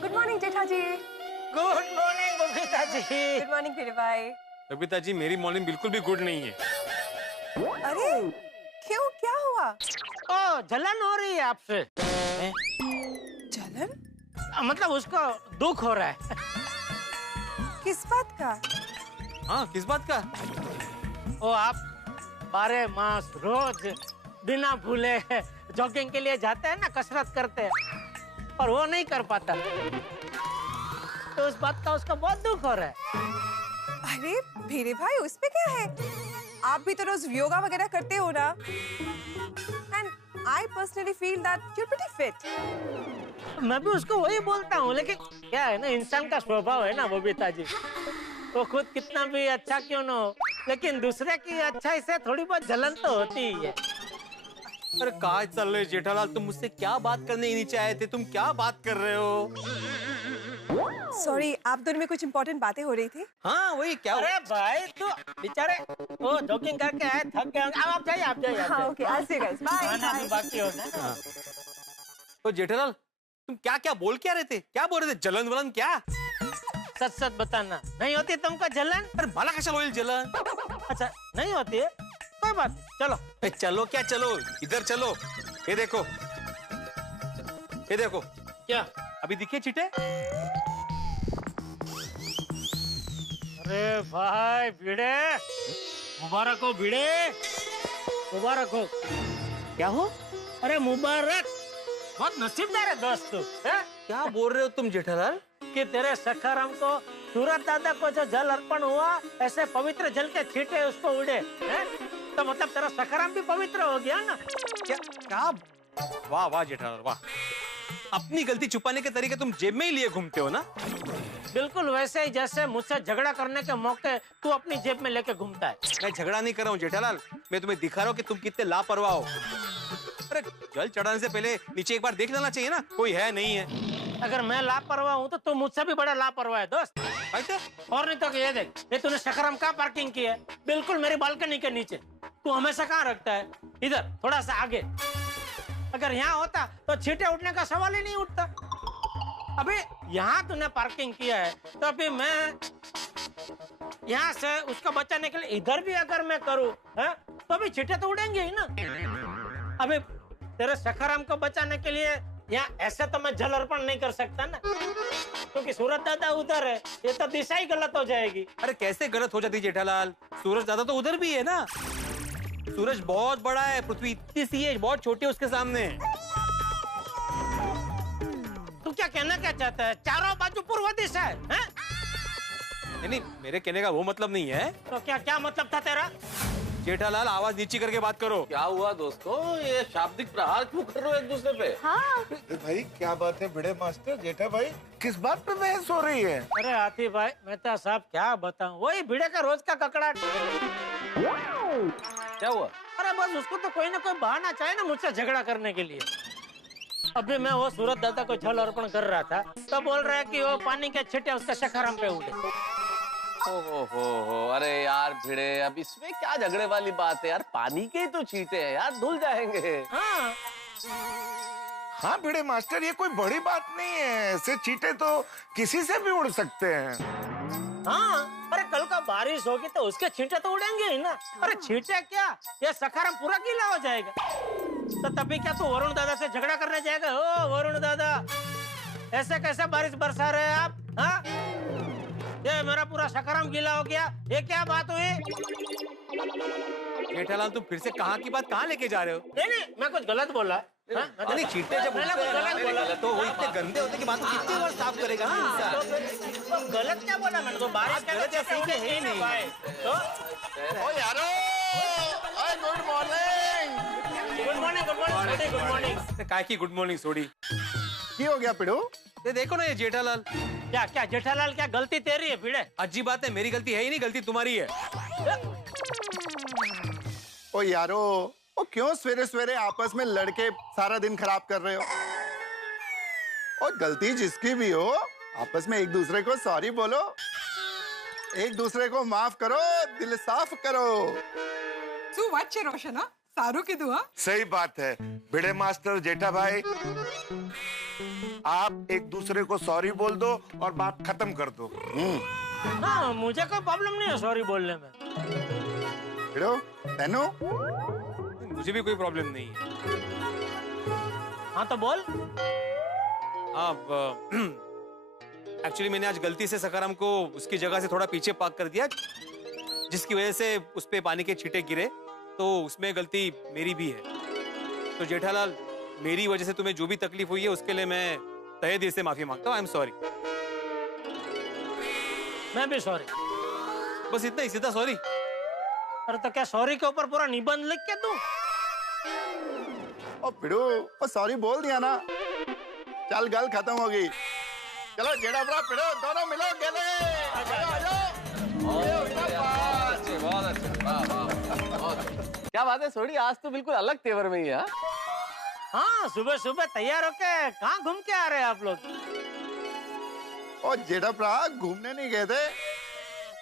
गुड मॉर्निंग जेठा जी। Good morning Babita ji. Good morning भिड़े भाई। बबीता जी मेरी मॉर्निंग बिल्कुल भी गुड नहीं है। अरे क्यों, क्या हुआ? ओ जलन हो रही है आपसे। जलन? मतलब उसको दुख हो रहा है। किस बात का? हाँ किस बात का? ओ आप 12 मास रोज बिना भूले जॉगिंग के लिए जाते हैं ना, कसरत करते हैं, और वो नहीं कर पाता, तो उस बात का उसका बहुत दुख हो रहा है। अरे भिड़े भाई उसमें क्या है, आप भी तो रोज योगा वगैरह करते हो ना। And I personally feel that you are pretty fit. मैं भी उसको वही बोलता हूँ, लेकिन क्या है ना, इंसान का स्वभाव है ना बबीता जी, वो खुद कितना भी अच्छा क्यों ना हो, लेकिन दूसरे की अच्छाई से थोड़ी बहुत जलन तो होती ही है। अरे कहाँ चल रहे जेठालाल, तुम मुझसे क्या बात करने नीचे आए थे? तुम क्या बात कर रहे हो? सॉरी, आप दोनों में कुछ इंपॉर्टेंट बातें हो रही थी। हाँ वही क्या? अरे भाई तू बेचारे वो जॉगिंग करके आए, थक गए। आप जाइए। हाँ okay, I see you guys, bye. खाना भी बाकी हो ना। तो जेठालाल तुम क्या क्या बोल क्या रहे थे? क्या बोल रहे थे? जलन वलन क्या? सच सच बताना, नहीं होती तुमको जलन? अरे भला कैसा होईल जलन? अच्छा नहीं होती है, कोई बात नहीं, चलो। चलो क्या चलो, इधर चलो। ये देखो क्या? अभी दिखे चिटे? अरे भाई भिड़े, मुबारक हो भिड़े, मुबारक हो। क्या हो? अरे मुबारक, बहुत नसीबदार है दोस्त तू। क्या बोल रहे हो तुम जेठालाल? कि तेरे सखाराम को सूरत दादा को जो जल अर्पण हुआ, ऐसे पवित्र जल के छींटे उसको उड़े हैं? तो मतलब तेरा सखाराम भी पवित्र हो गया ना? क्या? वाह वाह जेठालाल वाह, अपनी गलती छुपाने के तरीके तुम जेब में ही लिए घूमते हो ना? बिल्कुल वैसे ही जैसे मुझसे झगड़ा करने के मौके तू अपनी जेब में लेके घूमता है। मैं झगड़ा नहीं कर रहा हूँ जेठालाल, मैं तुम्हें दिखा रहा हूँ कि तुम कितने लापरवाह हो। अरे जल चढ़ाने से पहले नीचे एक बार देख लेना चाहिए ना, कोई है नहीं है। अगर मैं लापरवाह हूँ तो तू मुझसे भी बड़ा लापरवाह है दोस्त। और नहीं तो ये देख, ये तूने सखाराम कहाँ पार्किंग की है? बिल्कुल मेरी बालकनी के नीचे। तू हमेशा कहाँ रखता है? इधर थोड़ा सा आगे। अगर यहाँ होता तो छींटे उठने का सवाल ही नहीं उठता। अभी यहाँ तूने पार्किंग किया है, तो अभी मैं यहाँ से उसको बचाने के लिए इधर भी अगर मैं करूँ तो अभी छींटे तो उड़ेंगे ही ना। अभी तेरे सखाराम को बचाने के लिए यहाँ ऐसे तो मैं जल अर्पण नहीं कर सकता ना, क्योंकि सूरज दादा उधर है, ये तो दिशा ही गलत हो जाएगी। अरे कैसे गलत हो जाती जेठालाल? सूरज दादा तो उधर भी है ना। सूरज बहुत बड़ा है, पृथ्वी इतनी सी है, बहुत छोटी है उसके सामने। तू क्या कहना क्या चाहता है? चारों बाजू पूर्व दिशा है? नहीं, मेरे कहने का वो मतलब नहीं है। तो क्या मतलब था तेरा? जेठालाल आवाज नीचे करके बात करो। क्या हुआ दोस्तों, ये शाब्दिक प्रहार क्यों कर रहे हो एक दूसरे पे? हाँ भाई क्या बात है भिड़े मास्टर, जेठा भाई किस बात पे बहस हो रही है? अरे हाथी भाई, मेहता साहब क्या बताऊं, वही भिड़े का रोज का ककड़ाट। क्या हुआ? अरे बस उसको तो कोई ना कोई बहाना चाहिए ना मुझसे झगड़ा करने के लिए। अभी मैं वो सूरज दादा को जल अर्पण कर रहा था, तो बोल रहा है कि वो पानी के छींटे उसका सखाराम पे उड़े। हो, अरे यार भिड़े, अब इसमें क्या झगड़े वाली बात है यार, पानी के ही तो छींटे हैं यार, धुल जाएंगे। हाँ भिड़े मास्टर, ये कोई बड़ी बात नहीं है, ऐसे चींटे तो किसी से भी उड़ सकते हैं। हाँ, अरे कल का बारिश होगी तो उसके छींटे तो उड़ेंगे ही ना। अरे छींटे क्या, ये सखाराम पूरा गीला हो जाएगा। तो तभी क्या तू वरुण दादा से झगड़ा करने जाएगा? ओ वरुण दादा, ऐसे कैसे बारिश बरसा रहे हैं आप? हाँ, ये मेरा पूरा सखाराम गीला हो गया, ये क्या बात हुई? जेठालाल, तुम फिर से कहाँ की बात कहाँ लेके जा रहे हो? नहीं, मैं कुछ गलत बोला। नहीं, चींटे जब तो वो इतने गंदे होते कि बात को कितनी बार साफ करेगा ना इंसान? तो गलत क्या बोला मैंने? तो बारिश गलत या सही है ही नहीं। तो ओ यारो, good morning. Good morning, good morning, good morning. काय की गुड मॉर्निंग सोडी? की हो गया पिड़ू? ये देखो ना, ये जेठालाल। क्या क्या जेठालाल, क्या गलती तेरी है भिड़े? अजीब बात है, मेरी गलती है ही नहीं, गलती तुम्हारी है। ओ यारो, ओ क्यों सवेरे सवेरे आपस में लड़के सारा दिन खराब कर रहे हो? और गलती जिसकी भी हो, आपस में एक दूसरे को सॉरी बोलो, एक दूसरे को माफ करो, दिल साफ करो। શું વાત છે રોશન? હા, સારું કીધું। હા, सही बात है भिड़े मास्टर, जेठा भाई, आप एक दूसरे को सॉरी बोल दो और बात खत्म कर दो। हाँ, मुझे कोई प्रॉब्लम नहीं है सॉरी बोलने में। भिड़ो, तैनू? मुझे भी कोई प्रॉब्लम नहीं है। हाँ तो बोल। एक्चुअली मैंने आज गलती से सखाराम को उसकी जगह से थोड़ा पीछे पार्क कर दिया, जिसकी वजह से उस पे पानी के छींटे गिरे, तो उसमें गलती मेरी भी है। तो जेठालाल, मेरी वजह से तुम्हें जो भी तकलीफ हुई है उसके लिए मैं तहे दिल से माफी मांगता हूँ। I am sorry. मैं भी सॉरी। बस इतना ही, सीधा सॉरी। अरे तो क्या सॉरी के ऊपर पूरा निबंध लिख के दूं? ओ पिड़ू, ओ सॉरी बोल दिया ना, चल गल खत्म हो गई। चलो जेड़ा भरा पिड़ो, दोनों मिलो गले। बहुत अच्छे। क्या बात है सोडी, आज तो बिल्कुल अलग तेवर में ही है। हाँ, सुबह सुबह तैयार होके कहाँ घूम के आ रहे हैं आप लोग? ओ जेड़ा भरा घूमने नहीं गए थे,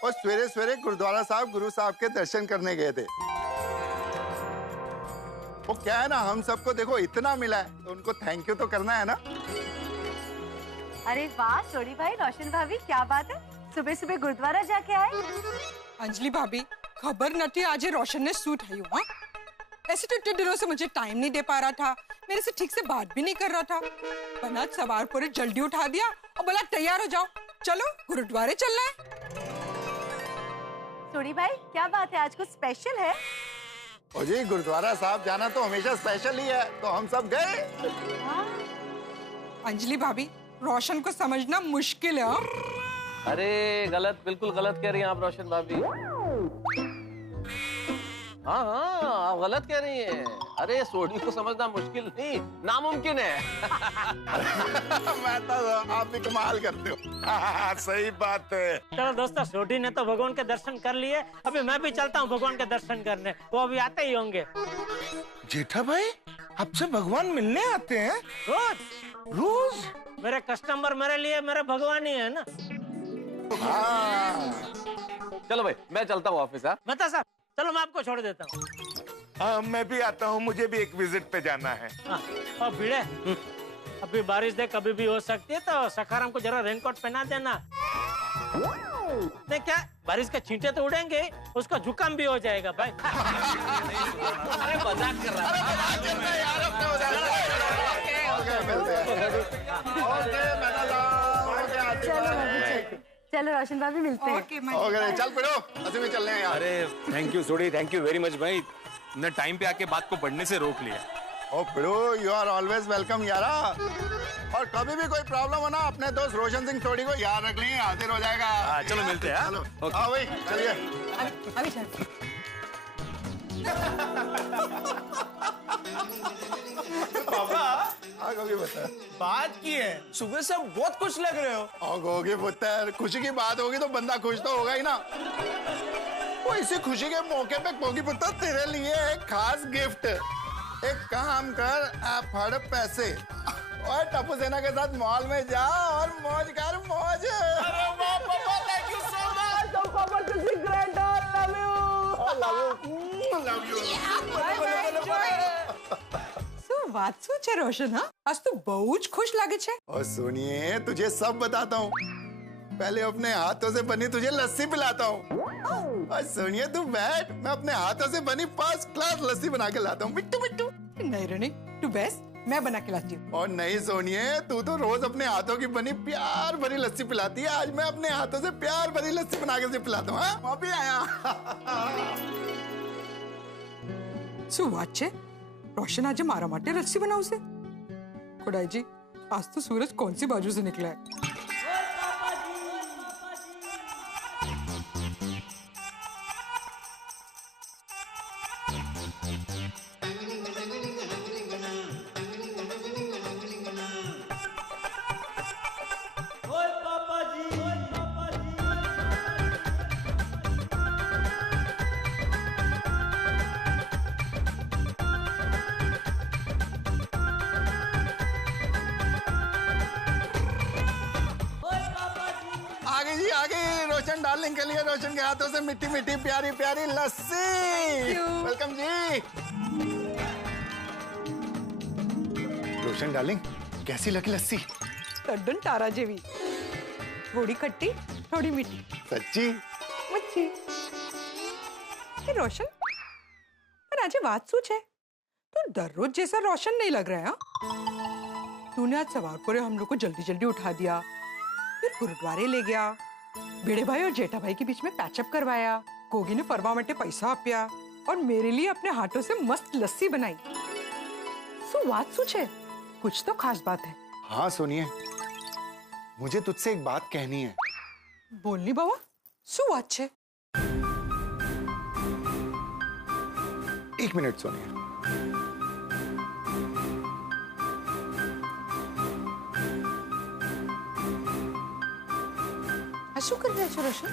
और सवेरे सवेरे गुरुद्वारा साहब गुरु साहब के दर्शन करने गए थे। वो क्या है ना, हम सबको देखो इतना मिला है, तो उनको थैंक यू तो करना है ना। अरे वाह सोडी भाई, रोशन भाभी, क्या बात है, सुबह सुबह गुरुद्वारा जाके आए। अंजलि भाभी, खबर નથી આજે रोशन ने सूट है। हाँ, ऐसे तो इतने दिनों से मुझे टाइम नहीं दे पा रहा था, मेरे से ठीक से बात भी नहीं कर रहा था, पर आज सवार पूरे जल्दी उठा दिया और बोला तैयार हो जाओ, चलो गुरुद्वारे चलना है। सोडी भाई, क्या बात है, आज कुछ स्पेशल है? ओ जी, गुरुद्वारा साहब जाना तो हमेशा स्पेशल ही है, तो हम सब गए। अंजलि भाभी, रोशन को समझना मुश्किल है। अरे गलत, बिल्कुल गलत कह रही हैं आप रोशन भाभी। हाँ हाँ, आप गलत कह रही हैं। अरे सोडी को समझना मुश्किल नहीं, नामुमकिन है। मैं तो, आप भी कमाल करते हो। सही बात है। चलो दोस्तों, सोडी ने तो भगवान के दर्शन कर लिए, अभी मैं भी चलता हूँ भगवान के दर्शन करने, वो अभी आते ही होंगे। जेठा भाई, आपसे भगवान मिलने आते हैं? रोज रोज? मेरे कस्टमर मेरे लिए मेरे भगवान ही है ना। चलो भाई, मैं चलता हूँ ऑफिस। बता साहब, चलो मैं आपको छोड़ देता हूँ। हाँ, मैं भी आता हूँ, मुझे भी एक विजिट पे जाना है। और भिड़े, अभी बारिश देख कभी भी हो सकती है, तो सखाराम को जरा रेनकोट पहना देना। नहीं क्या, बारिश के छींटे तो उड़ेंगे, उसका जुकाम भी हो जाएगा भाई। अरे मजाक कर रहा चलो रोशन भाभी, मिलते हैं। ओके, चल पिड़ो, ਅਸੀਂ भी चलने हैं यार। अरे thank you Sodhi, thank you very much भाई, ने टाइम पे आके बात को बढ़ने से रोक लिया। ओ पिड़ो, यू आर ऑलवेज वेलकम यारा। और कभी भी कोई प्रॉब्लम हो ना, अपने दोस्त रोशन सिंह सोडी को याद रख लें, हाजिर हो जाएगा। चलो मिलते हैं। चलो, आओ भाई, चलिए। अभी चल। बता, बात की है, सुबह से बहुत खुश लग रहे हो। गोगी पुत्र, खुशी की बात होगी तो बंदा खुश तो होगा ही ना। वो इसी खुशी के मौके पे गोगी पुत्र, तेरे लिए एक खास गिफ्ट। एक काम कर, आप फड़ पैसे और टप्पू सेना के साथ मॉल में जा और मौज कर, मौज। अरे वाह पापा, थैंक यू सो मच। વાત શું છે રોશન? હા, આજ તો બહુ જ ખુશ લાગે છે. और सुनिए, तुझे सब बताता हूँ. पहले अपने हाथों से बनी तुझे लस्सी पिलाता हूँ. और सुनिए, तू बैठ, मैं अपने हाथों से बनी फर्स्ट क्लास लस्सी बना के लाता हूँ. बिट्टू बिट्टू. नहीं रनी, तू बेस, मैं बना के लाती हूँ. और नहीं सोनिए, तू तो रोज अपने हाथों की बनी प्यार भरी लस्सी पिलाती है. आज मैं अपने हाथों से प्यार भरी लस्सी बना के पिलाता हूँ. हाँ, वापस आया. શું વાત છે? रोशन આજે મારા માટે લસ્સી બનાવશે? ખોડાઈ जी, आज तो सूरज कौन सी बाजू से निकला है? आगे जी, आगे. रोशन डार्लिंग के लिए रोशन के हाथों से मिट्टी मिट्टी प्यारी प्यारी लस्सी. वेलकम जी. रोशन डार्लिंग, कैसी लगी लस्सी? તદ્દન તારા જેવી. થોડી ખટ્ટી, થોડી મીઠી. सच्ची? મચ્છી. એ રોશન, पर आज बात શું છે? तू दररोज जैसा रोशन नहीं लग रहा है. हाँ, तूने आज सवार को हम लोग को जल्दी जल्दी उठा दिया, फिर गुरुद्वारे ले गया, बेड़े भाई और जेठा भाई के बीच में पैचअप करवाया, गोगी ने फरवा मटे पैसा आप्या और मेरे लिए अपने हाथों से मस्त लस्सी बनाई. શું વાત શું છે? कुछ तो खास बात है. हाँ सुनिए, मुझे तुझसे एक बात कहनी है. बोलनी बाबा, શું વાત છે? एक मिनट सुनिए. આ શું કરી રહ્યા છો રોશન?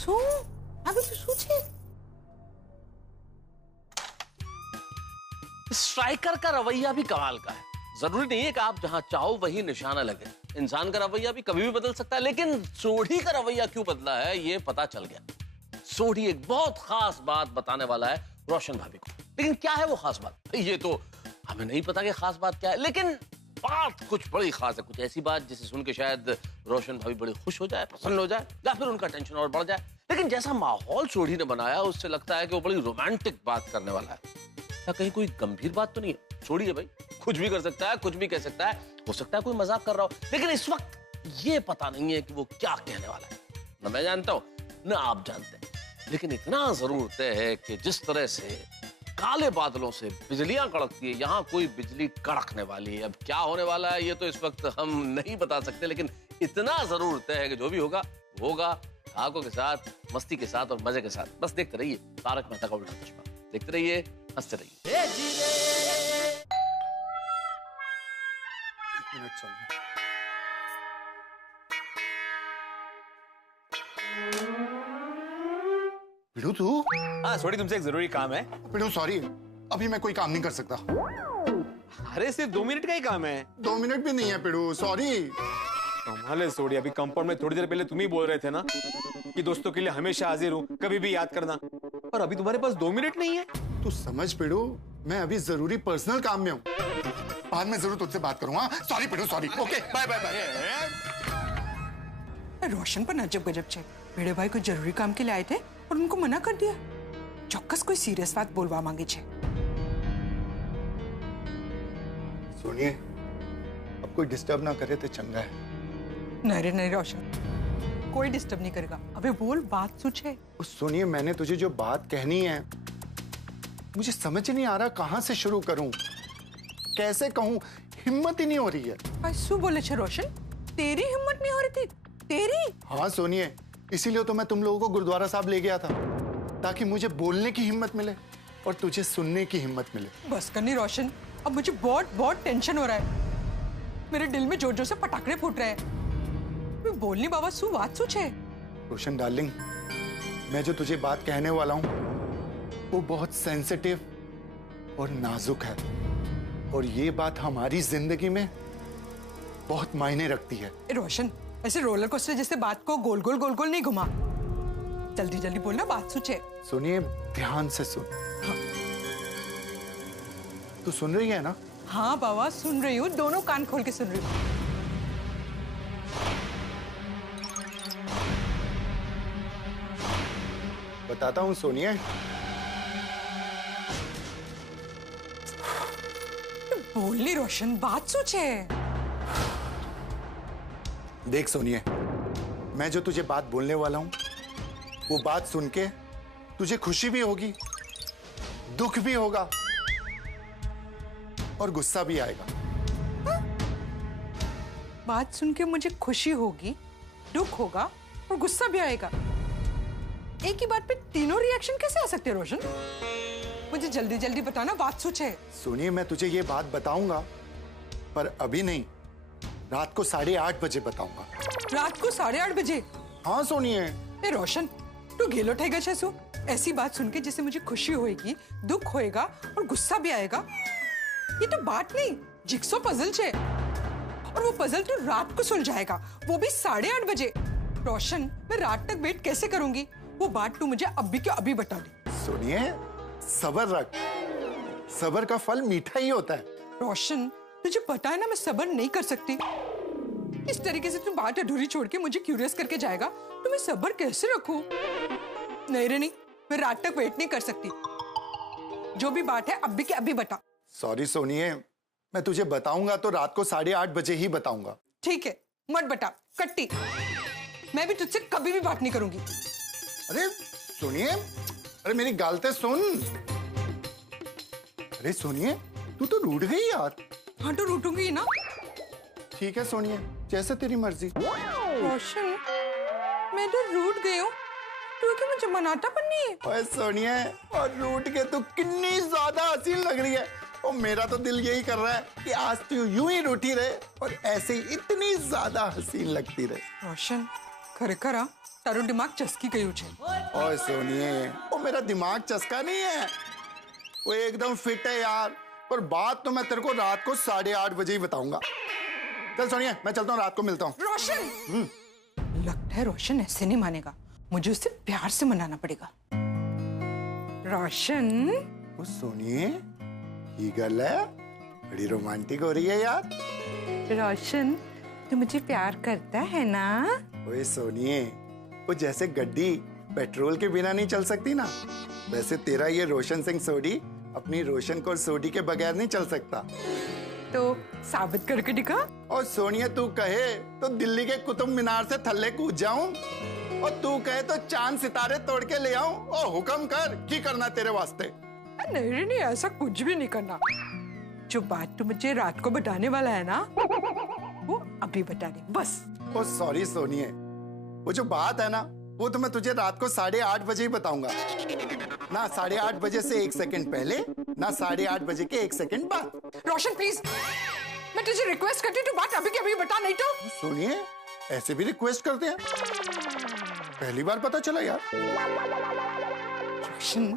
શું? આ બધું શું છે? स्ट्राइकर का रवैया भी कमाल का है. जरूरी नहीं है कि आप जहां चाहो वही निशाना लगे. इंसान का रवैया भी कभी भी बदल सकता है, लेकिन सोढ़ी का रवैया क्यों बदला है ये पता चल गया. सोढ़ी एक बहुत खास बात बताने वाला है रोशन भाभी को. लेकिन क्या है वो खास बात, ये तो हमें नहीं पता कि खास बात क्या है, लेकिन बात कुछ बड़ी खास है. कुछ ऐसी बात जिसे सुन के शायद रोशन भाभी बड़ी खुश हो जाए, प्रसन्न हो जाए, या फिर उनका टेंशन और बढ़ जाए. लेकिन जैसा माहौल सोढ़ी ने बनाया उससे लगता है कि वो बड़ी रोमांटिक बात करने वाला है. क्या कहीं कोई गंभीर बात तो नहीं है? छोड़िए भाई, कुछ भी कर सकता है, कुछ भी कह सकता है. हो सकता है कोई मजाक कर रहा हो, लेकिन इस वक्त ये पता नहीं है कि वो क्या कहने वाला है. न मैं जानता हूं, न आप जानते हैं, लेकिन इतना जरूर तय है कि जिस तरह से काले बादलों से बिजलियां कड़कती है, यहाँ कोई बिजली कड़कने वाली है. अब क्या होने वाला है ये तो इस वक्त हम नहीं बता सकते, लेकिन इतना जरूर तय है कि जो भी होगा होगा आंखों के साथ, मस्ती के साथ और मजे के साथ. बस देखते रहिए तारक मेहता का उल्टा चश्मा. देखते रहिए, हंसते रहिए. एक मिनट सुनिए. पिड़ू तू? हाँ सोढ़ी, तुमसे एक जरूरी काम है. पिड़ू सॉरी, अभी मैं कोई काम नहीं कर सकता. अरे सिर्फ 2 मिनट का ही काम है. 2 मिनट भी नहीं है पिड़ू, सॉरी. कमाल है सोढ़ी, अभी कंपाउंड में थोड़ी देर पहले तुम ही बोल रहे थे ना कि दोस्तों के लिए हमेशा हाजिर हूँ, कभी भी याद करना, और अभी तुम्हारे पास 2 मिनट नहीं है. तू समझ पिड़ू, मैं अभी जरूरी पर्सनल काम में हूँ. बाद में जरूर तुझसे बात करूंगा. Sorry Pidu, sorry. Okay, bye bye bye. Roshan पर अजब गजब છે. भेड़े भाई कोई जरूरी काम के लिए आए थे और उनको मना कर दिया. ચોક્કસ कोई सीरियस बात बोलवा मांगे છે. सुनिए, अब कोई डिस्टर्ब ना करे तो चंगा है. नहीं रे नहीं रोशन, कोई डिस्टर्ब नहीं करेगा. अबे बोल, बात શું છે? सुनिए, मैंने तुझे जो बात कहनी है, मुझे समझ नहीं आ रहा कहां से शुरू करूं, कैसे कहूं. हिम्मत ही नहीं हो रही है. શું बोले છે रोशन? तेरी हिम्मत नहीं हो रही थी? तेरी? हाँ सुनिए, इसीलिए तो मैं तुम लोगों को गुरुद्वारा साहब ले गया था, ताकि मुझे बोलने की हिम्मत मिले और तुझे सुनने की हिम्मत मिले. बस करनी रोशन, अब मुझे बहुत बहुत टेंशन हो रहा है. मेरे दिल में जोर जोर से पटाखे फूट रहे हैं. मैं बोलनी बाबा, શું વાત શું છે? रोशन डार्लिंग, मैं जो तुझे बात कहने वाला हूँ वो बहुत सेंसिटिव और नाजुक है, और ये बात हमारी जिंदगी में बहुत मायने रखती है। रोशन, ऐसे रोलर कोस्टर जैसे बात को गोल गोल नहीं घुमा। जल्दी जल्दी बोलना, बात सोचे। सुनिए, ध्यान से सुन। हाँ। तू सुन रही है ना? हाँ बाबा, सुन रही हूँ, दोनों कान खोल के सुन रही हूँ। बताता हूँ, सुनिए। बोल नहीं रोशन, बात सोचे। देख सोनिए, मैं जो तुझे बात बोलने वाला हूं, वो बात सुन के तुझे खुशी भी होगी, दुख भी होगा और गुस्सा भी आएगा। बात सुन के मुझे खुशी होगी, दुख होगा और गुस्सा भी आएगा। एक ही बात पे तीनों रिएक्शन कैसे आ सकते हैं रोशन? मुझे जल्दी जल्दी बताना, बात सोचे। सुनिए, मैं तुझे ये बात बताऊंगा, पर अभी नहीं, रात को 8:30 बजे बताऊंगा। रात को 8:30 बजे? हाँ सोनिए। ए रोशन, तू गेलो ठेगा छेसु? ऐसी बात सुन के जिससे मुझे खुशी होएगी, दुख होएगा और गुस्सा भी आएगा। ये तो बात नहीं, जिक्सो पजल छे। और वो पजल तो रात को सुलझाएगा, वो भी 8:30 बजे। रोशन, मैं रात तक वेट कैसे करूंगी? वो बात तू मुझे अभी के अभी बता दे। सुनिए, सब्र रख, सब्र का फल मीठा ही होता है। रोशन, तुझे पता है ना, मैं सब्र नहीं कर सकती। इस तरीके से तू बात अधूरी छोड़ के मुझे क्यूरियस करके जाएगा तो मैं सब्र कैसे रखूं? नहीं रे नहीं, मैं रात तक वेट नहीं कर सकती। जो भी बात है अभी के अभी बता। सॉरी सोनिए, मैं तुझे बताऊंगा तो रात को 8:30 बजे ही बताऊंगा। ठीक है, मत बता, कट्टी। मैं भी तुझसे कभी भी बात नहीं करूंगी। अरे सुनिए, अरे मेरी गालते सुन। अरे सुनिए, तू तो रूठ गई यार। हाँ तो रूठूंगी ना। ठीक है सोनिए, जैसे तेरी मर्जी। रोशन, मैं तो रूठ गई हूँ, तू क्या मुझे मनाता पण नहीं है? ओए सोनिए, और रूठ के तू कितनी ज्यादा हसीन लग रही है। और मेरा तो दिल यही कर रहा है कि आज तू यूं ही रूठी रहे और ऐसे ही इतनी ज्यादा हसीन लगती रहे। रोशन, खरेखर तारो दिमाग चस्की गયું છે। ओए सोनिए, वो मेरा दिमाग चस्का नहीं है, वो एकदम फिट है यार। पर बात तो मैं तेरे को रात को 8:30 बजे ही बताऊंगा। चल सोनिए, मैं चलता हूँ, रात को मिलता हूँ। रोशन, लगता है रोशन ऐसे नहीं मानेगा, मुझे उससे प्यार से मनाना पड़ेगा। रोशन, वो सोनिए, ये गल है, बड़ी रोमांटिक हो रही है यार। रोशन, तू मुझे प्यार करता है ना? ओए सोनिए, वो जैसे गड्डी पेट्रोल के बिना नहीं चल सकती ना, वैसे तेरा ये रोशन सिंह सोडी अपनी रोशन कौर सोडी के बगैर नहीं चल सकता। तो साबित करके दिखा। और सोनिया, तू कहे तो दिल्ली के कुतुब मीनार से थल्ले कूद जाऊं, और तू कहे तो चांद सितारे तोड़ के ले आऊं, और हुक्म कर, की करना तेरे वास्ते। नहीं नहीं, ऐसा कुछ भी नहीं करना। जो बात तू मुझे रात को बताने वाला है ना, वो अभी बता दे बस। ओ सॉरी सोनिए, वो जो बात है ना, वो तो मैं तुझे रात को 8:30 बजे ही बताऊंगा। ना 8:30 बजे से 1 सेकंड पहले, ना 8:30 बजे के 1 सेकंड बाद। रोशन प्लीज, मैं तुझे रिक्वेस्ट करती हूँ, तू बात अभी के अभी बता, नहीं तो। सुनिए, ऐसे भी रिक्वेस्ट करते हैं, पहली बार पता चला यार। रोशन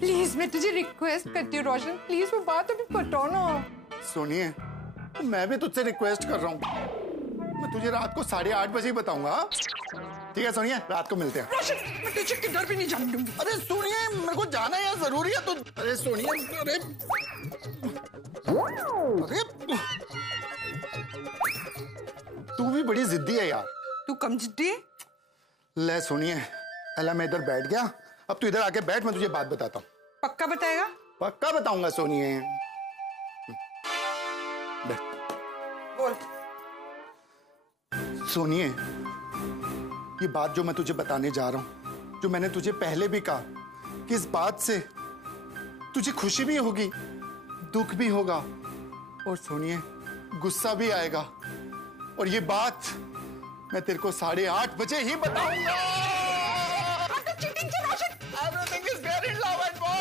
प्लीज, मैं तुझे रिक्वेस्ट करती हूँ। रोशन प्लीज, वो बात अभी बताओ ना। सुनिए, मैं भी तुझसे रिक्वेस्ट कर रहा हूँ, मैं तुझे रात को 8:30 बजे ही बताऊंगा। ठीक है सोनिया, रात को मिलते हैं। रोशन, मैं तुझे किधर भी नहीं जाने दूंगी। अरे सुनिए, मेरे को जाना है यार, जरूरी है। तो अरे सोनिया, अरे तू भी बड़ी जिद्दी है यार। तू कम जिद्दी है। ले सुनिए, अला मैं इधर बैठ गया, अब तू इधर आके बैठ, मैं तुझे बात बताता हूँ। पक्का बताएगा? पक्का बताऊंगा सोनिए। बोल। सुनिए, ये बात जो मैं तुझे बताने जा रहा हूं, जो मैंने तुझे पहले भी कहा कि इस बात से तुझे खुशी भी होगी, दुख भी होगा, और सुनिए, गुस्सा भी आएगा। और ये बात मैं तेरे को 8:30 बजे ही बताऊंगा। Everything is fair in love and war.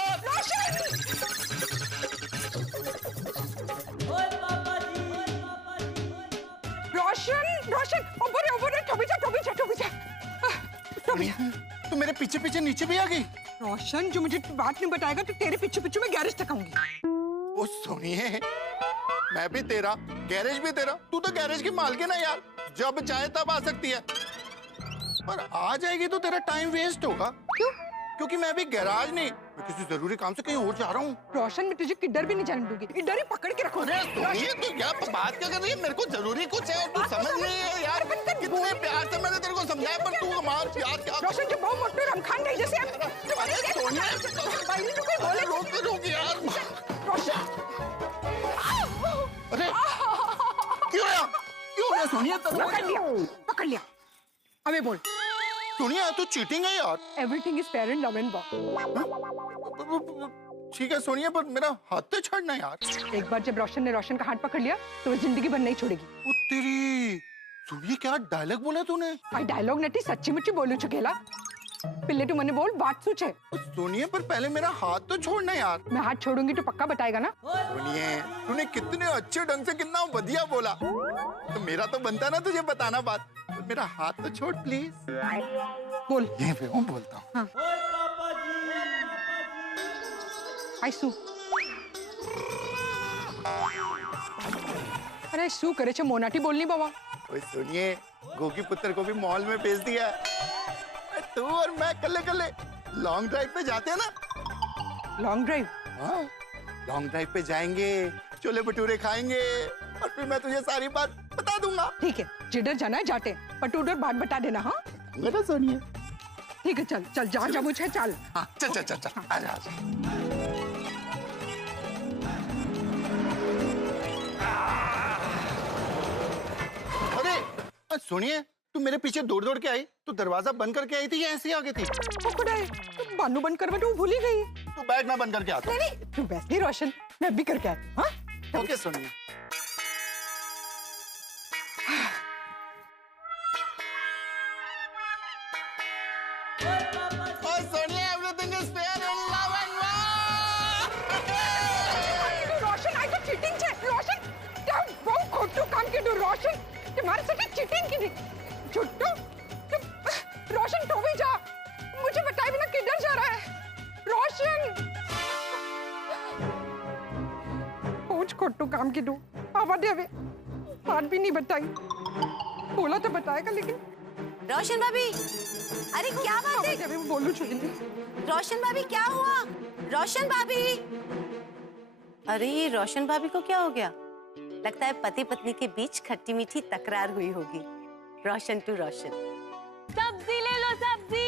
रोशन, रोशन, ऊपर ऊपर, टोबी जा। तू मेरे पीछे पीछे नीचे भी आ गई। रोशन, जो मुझे बात नहीं बताएगा तो तेरे पीछे पीछे मैं गैरेज तक आऊंगी। ओ सुनिए, मैं भी तेरा, गैरेज भी तेरा। तू तो गैरेज की मालकिन है यार, जब चाहे तब आ सकती है। पर आ जाएगी तो तेरा टाइम वेस्ट होगा। क्यों? क्योंकि मैं अभी गैराज नहीं, मैं किसी जरूरी काम से कहीं और जा रहा हूँ। रोशन, मैं तुझे किधर भी नहीं जाने दूंगी, इधर ही पकड़ के रखो। अरे सुनिए, तू क्या बात क्या कर रही है? मेरे को जरूरी कुछ है और तू समझ नहीं है यार। कितने प्यार से मैंने तेरे को समझाया, पर तू हमारा प्यार क्या? रोशन, जो बहु मोटू रमखान नहीं जैसे अरे सोनिया, रोक यार। रोशन, अरे क्यों है सोनिया? पकड़ लिया। अबे बोल सोनिया, तू चीटिंग है यार। Everything is fair in love and war. ठीक है सोनिया, पर मेरा हाथ तो छोड़ना यार। एक बार जब रोशन ने रोशन का हाथ पकड़ लिया तो वो जिंदगी भर नहीं छोड़ेगी। ओ तेरी, सोनिया क्या डायलॉग बोला तूने? आई डायलॉग नटी, सच्ची मुच्ची बोलू चुकेला। पिल्ले तू मने बोल, बात सूझे। सोनिया, पर पहले मेरा हाथ तो छोड़ना यार। मैं हाथ छोड़ूंगी तो पक्का बताएगा ना? सोनिया, तूने कितने अच्छे ढंग से कितना बढ़िया बोला, तो मेरा तो बनता ना तुझे बताना बात। तो मेरा हाथ तो छोड़ प्लीज। बोल। यहीं पे हूँ, बोलता हूँ। हाँ। आइसू। अरे सू करे छे मोनाटी बोलनी बाबा। ओए सुनिए, गोगी पुत्र को भी मॉल में भेज दिया। तू और मैं कल्ले लॉन्ग ड्राइव पे जाते हैं ना। Long drive? हाँ, लॉन्ग ड्राइव पे जाएंगे, छोले भटूरे खाएंगे और फिर मैं तुझे सारी बात बता दूंगा। ठीक है, जिधर जाना है जाते, पटूर बात बता देना। हाँ मेरा सोनिया। ठीक है, चल चल, जहाँ जा मुझे चल। हाँ, चल आजा। अरे सुनिए, तू मेरे पीछे दौड़ के आई, तू दरवाजा बंद करके आई थी या ऐसे ही आ गई थी? तू बानू बंद करवा, तू भूल ही गई। तू बैठ, मैं बंद करके आता हूँ। नहीं, तू बैठ नहीं रोशन, मैं भी करके आती हूँ। हाँ ओके सोनिया। रोशन, तुम्हारे साथ चीटिंग की झुट्टू। रोशन तो भी जा, मुझे बताए बिना किधर जा रहा है? रोशन, पूछ खोटू काम की, आवा दे, बात भी नहीं बताई। बोला तो बताएगा, लेकिन रोशन भाभी, अरे क्या बात है? मैं बोलूं छोड़ी। रोशन भाभी, क्या हुआ? रोशन भाभी, अरे ये रोशन भाभी को क्या हो गया? लगता है पति पत्नी के बीच खट्टी मीठी तकरार हुई होगी। रोशन टू रोशन। सब्जी ले लो, सब्जी।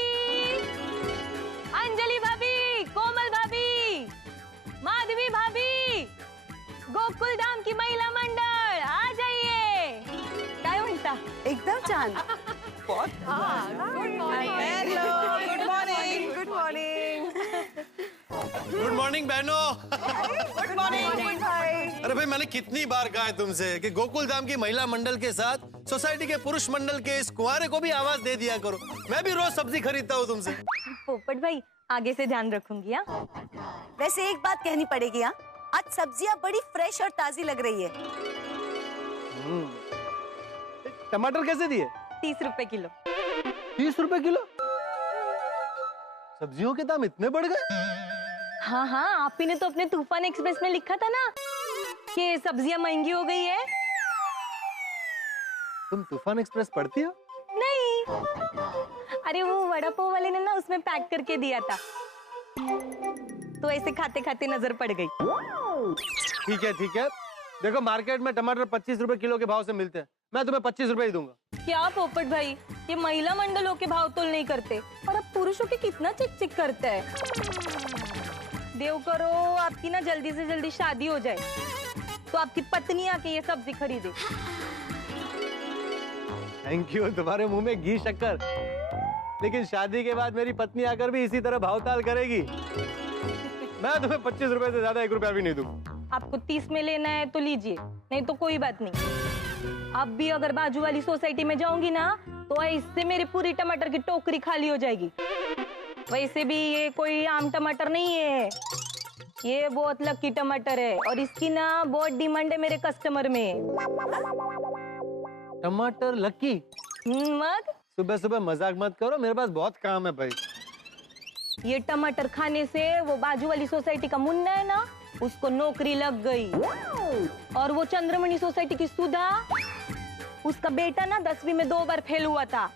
अंजलि भाभी, कोमल भाभी, माधवी भाभी, गोकुल धाम की महिला मंडल आ जाइए। क्या म्हणता? एकदम चांद। बहुत good morning. Good morning. Good morning. Good morning बहनों। गुड मॉर्निंग भाई। अरे भाई, मैंने कितनी बार कहा है तुमसे कि गोकुल धाम की महिला मंडल के साथ सोसाइटी के पुरुष मंडल के इस कुंवारे को भी आवाज दे दिया करो। मैं भी रोज सब्जी खरीदता हूँ तुमसे। पोपट भाई, आगे से ध्यान रखूंगी। वैसे एक बात कहनी पड़ेगी, आज सब्जियां बड़ी फ्रेश और ताजी लग रही है। टमाटर कैसे दिए? 30 रुपए किलो। 30 रुपए किलो? सब्जियों के दाम इतने बढ़ गए? हाँ हाँ, आप ही ने तो अपने तूफान एक्सप्रेस में लिखा था ना कि सब्जियां महंगी हो गई है। तुम तूफान एक्सप्रेस पढ़ती हो? नहीं, अरे वो वड़ा पाव वाले ने ना उसमें पैक करके दिया था, तो ऐसे खाते खाते नजर पड़ गई। ठीक है। देखो, मार्केट में टमाटर 25 रुपए किलो के भाव से मिलते हैं, मैं तुम्हें 25 रुपए ही दूंगा। क्या पोपट भाई, ये महिला मंडलों के भाव तोल नहीं करते और अब पुरुषों के कितना चिक चिक करते हैं। देव करो आपकी ना जल्दी से जल्दी शादी हो जाए तो आपकी पत्नी आके ये सब्जी खरीदे। थैंक यू, तुम्हारे मुंह में घी शक्कर। लेकिन शादी के बाद मेरी पत्नी आकर भी इसी तरह भावताल करेगी। मैं तुम्हें 25 रुपए से ज्यादा 1 रुपया भी नहीं दूंगा। आपको 30 में लेना है तो लीजिए, नहीं तो कोई बात नहीं। अब भी अगर बाजू वाली सोसाइटी में जाऊंगी ना तो इससे मेरी पूरी टमाटर की टोकरी खाली हो जाएगी। वैसे भी ये कोई आम टमाटर नहीं है, ये बहुत लकी टमाटर है और इसकी ना बहुत डिमांड है मेरे कस्टमर में। टमाटर लकी? मग सुबह सुबह मजाक मत करो, मेरे पास बहुत काम है भाई। ये टमाटर खाने से वो बाजू वाली सोसाइटी का मुन्ना है ना, उसको नौकरी लग गई। और वो चंद्रमणि सोसाइटी की सुधा, उसका बेटा ना 10वीं में 2 बार फेल हुआ था,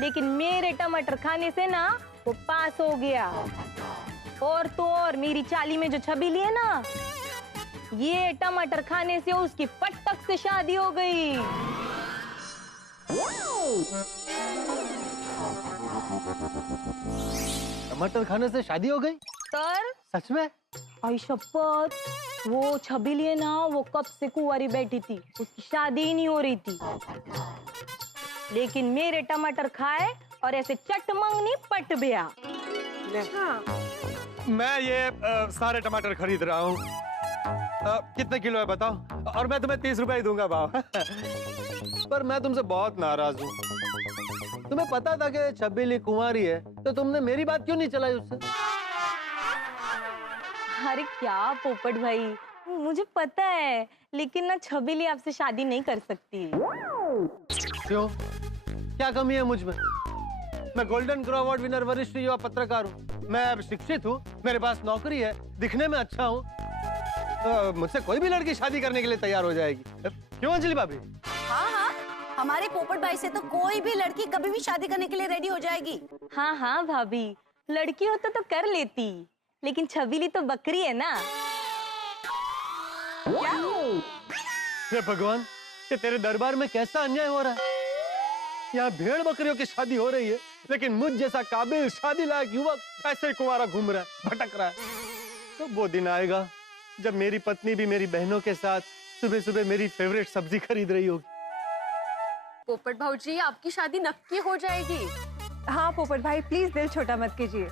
लेकिन मेरे टमाटर खाने से ना वो पास हो गया। और तो और मेरी चाली में जो छबीली है ना, ये टमाटर खाने से उसकी फटक से शादी हो गई। टमाटर खाने से शादी हो गई? सर सच में? आई शपथ, वो छबीली है ना, वो कब से कुंवारी बैठी थी, उसकी शादी ही नहीं हो रही थी। लेकिन मेरे टमाटर खाए और ऐसे चटमंगनी पट गया। मैं ये सारे टमाटर खरीद रहा हूँ। कितने किलो है बताओ, और मैं तुम्हें 30 रुपए ही दूंगा भाव। पर मैं तुमसे बहुत नाराज हूँ। तुम्हें पता था कि छबीली कुंवारी है, तो तुमने मेरी बात क्यों नहीं चलाई उससे? अरे क्या पोपट भाई, मुझे पता है, लेकिन ना छबीली आपसे शादी नहीं कर सकती। क्यों? क्या कमी है मुझ में? मैं गोल्डन ग्रो अवार्ड विनर वरिष्ठ युवा पत्रकार हूँ, मैं अब शिक्षित हूँ, मेरे पास नौकरी है, दिखने में अच्छा हूँ, मुझसे कोई भी लड़की शादी करने के लिए तैयार हो जाएगी। क्यों अंजलि भाभी? हाँ हाँ, हमारे पोपट भाई से तो कोई भी लड़की कभी भी शादी करने के लिए रेडी हो जाएगी। हाँ हाँ भाभी, लड़की होता तो कर लेती, लेकिन छबीली तो बकरी है ना। हे भगवान, ये तेरे दरबार में कैसा अन्याय हो रहा है? यहाँ भेड़ बकरियों की शादी हो रही है, लेकिन मुझ जैसा काबिल शादी लायक युवक ऐसे ही कुंवारा घूम रहा है, भटक रहा है। तो वो दिन आएगा जब मेरी पत्नी भी मेरी बहनों के साथ सुबह सुबह मेरी फेवरेट सब्जी खरीद रही होगी। पोपट भाऊजी, आपकी शादी नक्की हो जाएगी। हाँ पोपट भाई, प्लीज दिल छोटा मत कीजिए।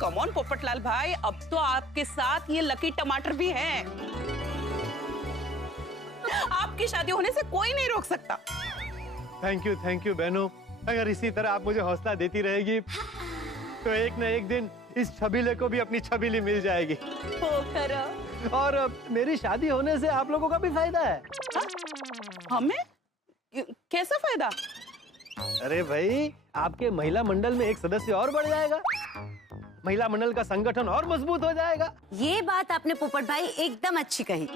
कम ऑन पोपटलाल भाई, अब तो आपके साथ ये लकी टमाटर भी हैं। आपकी शादी होने से कोई नहीं रोक सकता। थैंक यू बहनों। अगर इसी तरह आप मुझे हौसला देती रहेगी तो एक न एक दिन इस छबीले को भी अपनी छबीली मिल जाएगी। और मेरी शादी होने से आप लोगों का भी फायदा है। हमें कैसा फायदा? अरे भाई, आपके महिला मंडल में एक सदस्य और बढ़ जाएगा, महिला मंडल का संगठन और मजबूत हो जाएगा। ये बात आपने पोपट भाई एकदम अच्छी कही।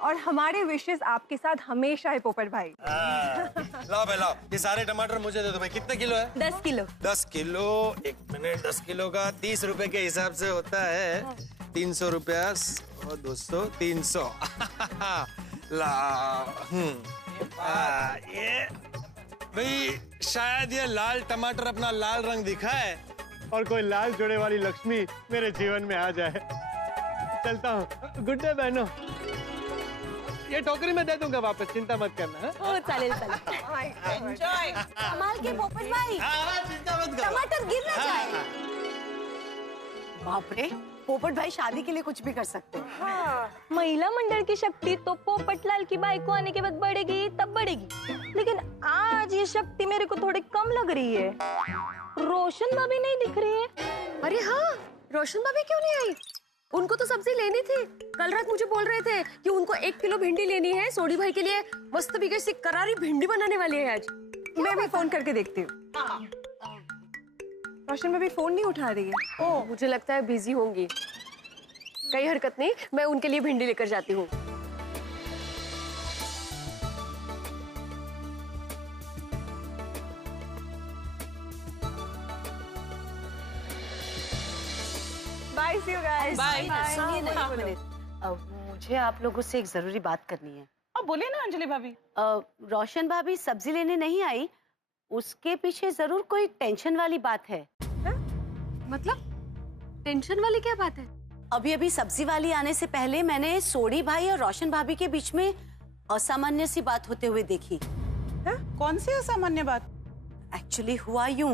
और हमारे विशेष आपके साथ हमेशा है पोपट भाई। लाओ भाई लाओ, ये सारे टमाटर मुझे दे दो भाई। कितने किलो है? 10 किलो। 10 किलो, एक मिनट, 10 किलो का 30 रुपए के हिसाब से होता है 300 रुपया और 200, 300। ये भाई शायद ये लाल टमाटर अपना लाल रंग दिखाए और कोई लाल जोड़े वाली लक्ष्मी मेरे जीवन में आ जाए। चलता हूँ, गुड डे बहनों। ये टोकरी में दे दूंगा वापस, चिंता मत करना। ओ चालेल चालेल। एंजॉय। कमाल के पोपट भाई, चिंता मत करो, टमाटर गिर ना जाए। बाप रे, पोपट भाई शादी के लिए कुछ भी कर सकते हैं। हाँ। महिला मंडल की शक्ति तो पोपटलाल की बाइको आने के बाद बढ़ेगी, तब बढ़ेगी, लेकिन आज ये शक्ति मेरे को थोड़ी कम लग रही है। रोशन भाभी नहीं दिख रही है। अरे हाँ, रोशन भाभी क्यों नहीं आई? उनको तो सब्जी लेनी थी। कल रात मुझे बोल रहे थे कि उनको 1 किलो भिंडी लेनी है। सोडी भाई के लिए मस्त बिगड़ सी करारी भिंडी बनाने वाली है आज। मैं भी फोन करके देखती हूँ। रोशन भाभी फोन नहीं उठा रही है। ओह, मुझे लगता है बिजी होंगी। कई हरकत नहीं, मैं उनके लिए भिंडी लेकर जाती हूँ। Bye, see you guys. Bye. सुनिए ना एक मिनट, मुझे आप लोगों से एक जरूरी बात करनी है। अब बोले ना अंजलि भाभी। रोशन भाभी सब्जी लेने नहीं आई, उसके पीछे जरूर कोई टेंशन वाली बात है। मतलब टेंशन वाली क्या बात है? अभी अभी सब्जी वाली आने से पहले मैंने सोडी भाई और रोशन भाभी के बीच में असामान्य सी बात होते हुए देखी। कौन सी असामान्य बात? एक्चुअली हुआ यूं,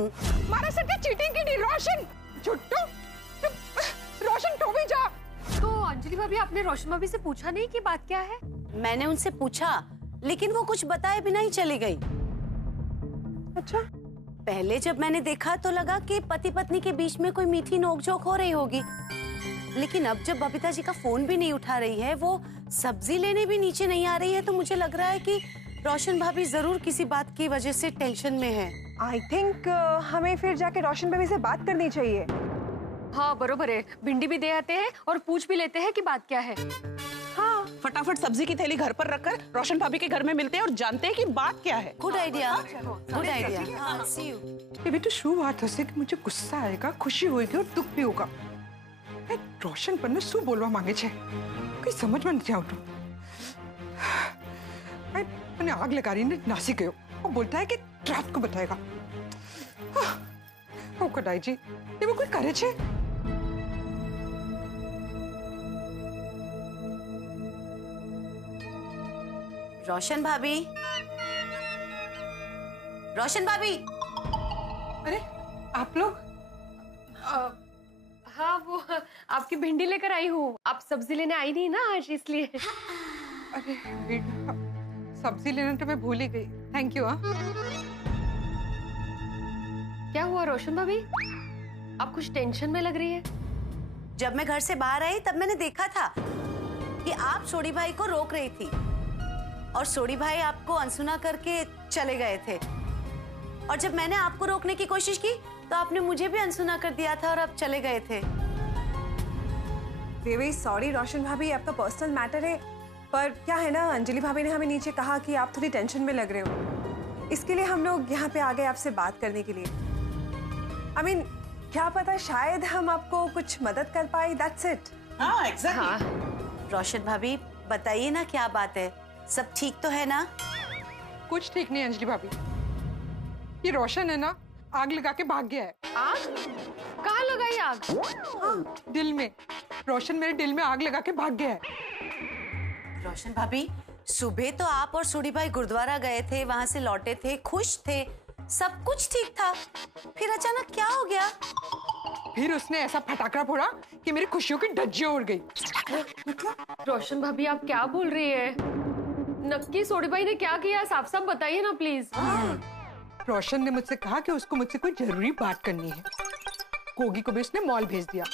मारा सके चीटिंग की नहीं, रोशन झुट्टू, रोशन तो भी जा। तो अंजलि भाभी, आपने रोशन भाभी से पूछा नहीं कि बात क्या है? मैंने उनसे पूछा, लेकिन वो कुछ बताए बिना ही चली गई। अच्छा। पहले जब मैंने देखा तो लगा कि पति पत्नी के बीच में कोई मीठी नोकझोंक हो रही होगी, लेकिन अब जब बबीता जी का फोन भी नहीं उठा रही है, वो सब्जी लेने भी नीचे नहीं आ रही है, तो मुझे लग रहा है कि रोशन भाभी जरूर किसी बात की वजह से टेंशन में है। आई थिंक हमें फिर जाके रोशन बेबी से बात करनी चाहिए। हाँ बरोबर है, भिंडी भी दे आते हैं और पूछ भी लेते हैं कि बात क्या है। हाँ, फटाफट सब्जी की थैली घर पर रखकर रोशन भाभी के घर में मिलते हैं और जानते हैं कि बात क्या है। Good idea, good idea. See you. ये बेटा શું વાત હશે કે मुझे गुस्सा आएगा, खुशी होगी और दुख भी होगा। रोशन पर શું બોલવા માંગે છે કઈ સમજમાં નથી આવતું। मैंने आग लगा रही ने नासी गयो और बोलता है कि रात को बताएगा। ओ कडाई जी ये वो कोई करे छे? रोशन भाभी, रोशन भाभी। अरे आप लोग? हाँ वो आपकी भिंडी लेकर आई हूँ। आप सब्जी लेने आई नहीं ना आज, इसलिए। अरे बेटा सब्जी लेना तो मैं भूल ही गई। Thank you. क्या हुआ रोशन भाभी, आप कुछ टेंशन में लग रही है? जब मैं घर से बाहर आई तब मैंने देखा था कि आप सोडी भाई को रोक रही थी और सोडी भाई आपको अनसुना करके चले गए थे। और जब मैंने आपको रोकने की कोशिश की तो आपने मुझे भी अनसुना कर दिया था और आप चले गए थे। वेरी सॉरी रोशन भाभी, आपका पर्सनल मैटर है, पर क्या है ना, अंजलि भाभी ने हमें नीचे कहा कि आप थोड़ी टेंशन में लग रहे हो, इसके लिए हम लोग यहाँ पे आ गए आपसे बात करने के लिए। I mean, क्या पता शायद हम आपको कुछ मदद कर पाए। That's it। हाँ, exactly। रोशन भाभी बताइए ना क्या बात है, सब ठीक तो है ना? कुछ ठीक नहीं अंजलि भाभी, ये रोशन है ना आग लगा के भाग गया है। आग? कहाँ लगाई आग? हाँ, दिल में। रोशन मेरे दिल में आग लगा के भाग गया है। रोशन भाभी सुबह तो आप और सोडी भाई गुरुद्वारा गए थे, वहां से लौटे थे, खुश थे, सब कुछ ठीक था, फिर अचानक क्या हो गया? फिर उसने ऐसा फटाकड़ा फोड़ा कि मेरी खुशियों की धज्जियां उड़ गई। रोशन भाभी आप क्या बोल रही है? नक्की सोडी भाई ने क्या किया, साफ साफ बताइए ना प्लीज। रोशन ने मुझसे कहा कि उसको मुझसे कोई जरूरी बात करनी है। कोगी को भी उसने मॉल भेज दिया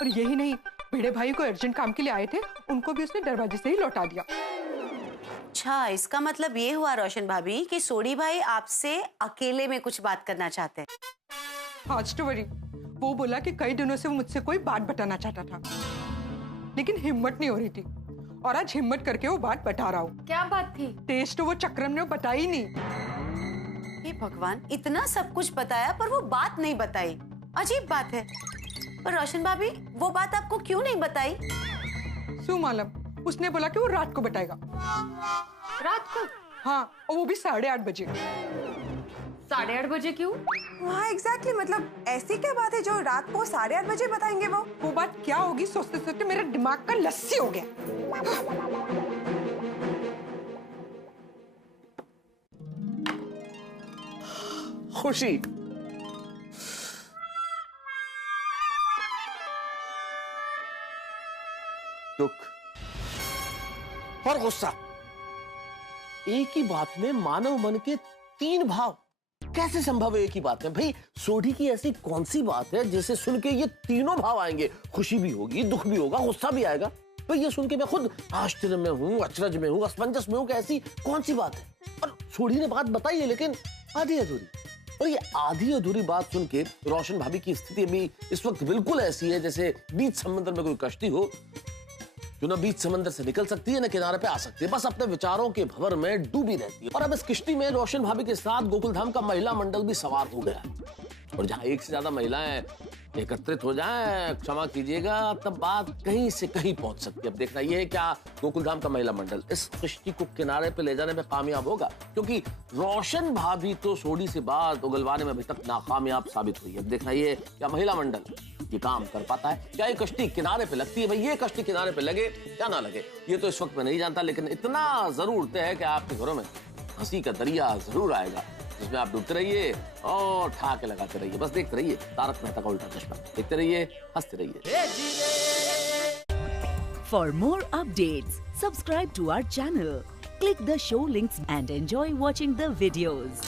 और यही नहीं, भिड़े भाई को अर्जेंट काम के लिए आए थे, उनको भी उसने दरवाजे से ही लौटा दिया। अच्छा, इसका मतलब ये हुआ रोशन भाभी कि सोडी भाई आपसे अकेले में कुछ बात करना चाहते हैं। हाँ स्टोरी, वो बोला कि कई दिनों से वो मुझसे कोई बात बताना चाहता था, लेकिन हिम्मत नहीं हो रही थी, और आज हिम्मत करके वो बात बता रहा हूँ। क्या बात थी? टेस्ट तो वो चक्रम ने बताई ही नहीं। हे भगवान, इतना सब कुछ बताया पर वो बात नहीं बताई, अजीब बात है। पर रोशन भाभी वो बात आपको क्यों नहीं बताई? सु मालूम, उसने बोला कि वो रात को बताएगा। रात को? हाँ, और वो भी 8:30 बजे। 8:30 बजे क्यों? हाँ एग्जैक्टली, मतलब ऐसी क्या बात है जो रात को 8:30 बजे बताएंगे? वो बात क्या होगी सोचते सोचते मेरा दिमाग का लस्सी हो गया। खुशी, दुख और गुस्सा, एक ही बात में मानव मन के 3 भाव कैसे संभव है? एक ही बात में भाई, सोडी की ऐसी कौन सी बात है जिसे सुन के ये तीनों भाव आएंगे? खुशी भी होगी, दुख भी होगा, गुस्सा भी आएगा। भाई ये सुन के मैं खुद आश्चर्य में हूँ, अचरज में हूँ, असमंजस में हूँ कि ऐसी कौन सी बात है। और सोडी ने बात बताई है लेकिन आधी अधूरी, और ये आधी अधूरी बात सुन के रोशन भाभी की स्थिति अभी इस वक्त बिल्कुल ऐसी है जैसे बीच समंदर में कोई कश्ती हो जो ना बीच समंदर से निकल सकती है ना किनारे पे आ सकती है, बस अपने विचारों के भंवर में डूबी रहती है। और अब इस किश्ती में रोशन भाभी के साथ गोकुलधाम का महिला मंडल भी सवार हो गया, और जहां एक से ज्यादा महिलाएं एकत्रित हो जाएं, क्षमा कीजिएगा, तब बात कहीं से कहीं पहुंच सकती है। अब देखना यह है क्या गोकुलधाम का महिला मंडल इस किश्ती को किनारे पे ले जाने में कामयाब होगा, क्योंकि रोशन भाभी तो सोडी से बात उगलवाने में अभी तक नाकामयाब साबित हुई है। अब देखना यह क्या महिला मंडल ये काम कर पाता है, क्या ये कश्ती किनारे पे लगती है। भाई ये कश्ती किनारे पे लगे या ना लगे ये तो इस वक्त मैं नहीं जानता, लेकिन इतना जरूर तय है कि आपके घरों में हंसी का दरिया जरूर आएगा जिसमें आप डूबते रहिए और ठहाके लगाते रहिए। बस देखते रहिए तारक मेहता का उल्टा चश्मा, देखते रहिए, हंसते रहिए। For more updates, subscribe to our channel, click the show links and enjoy watching the videos.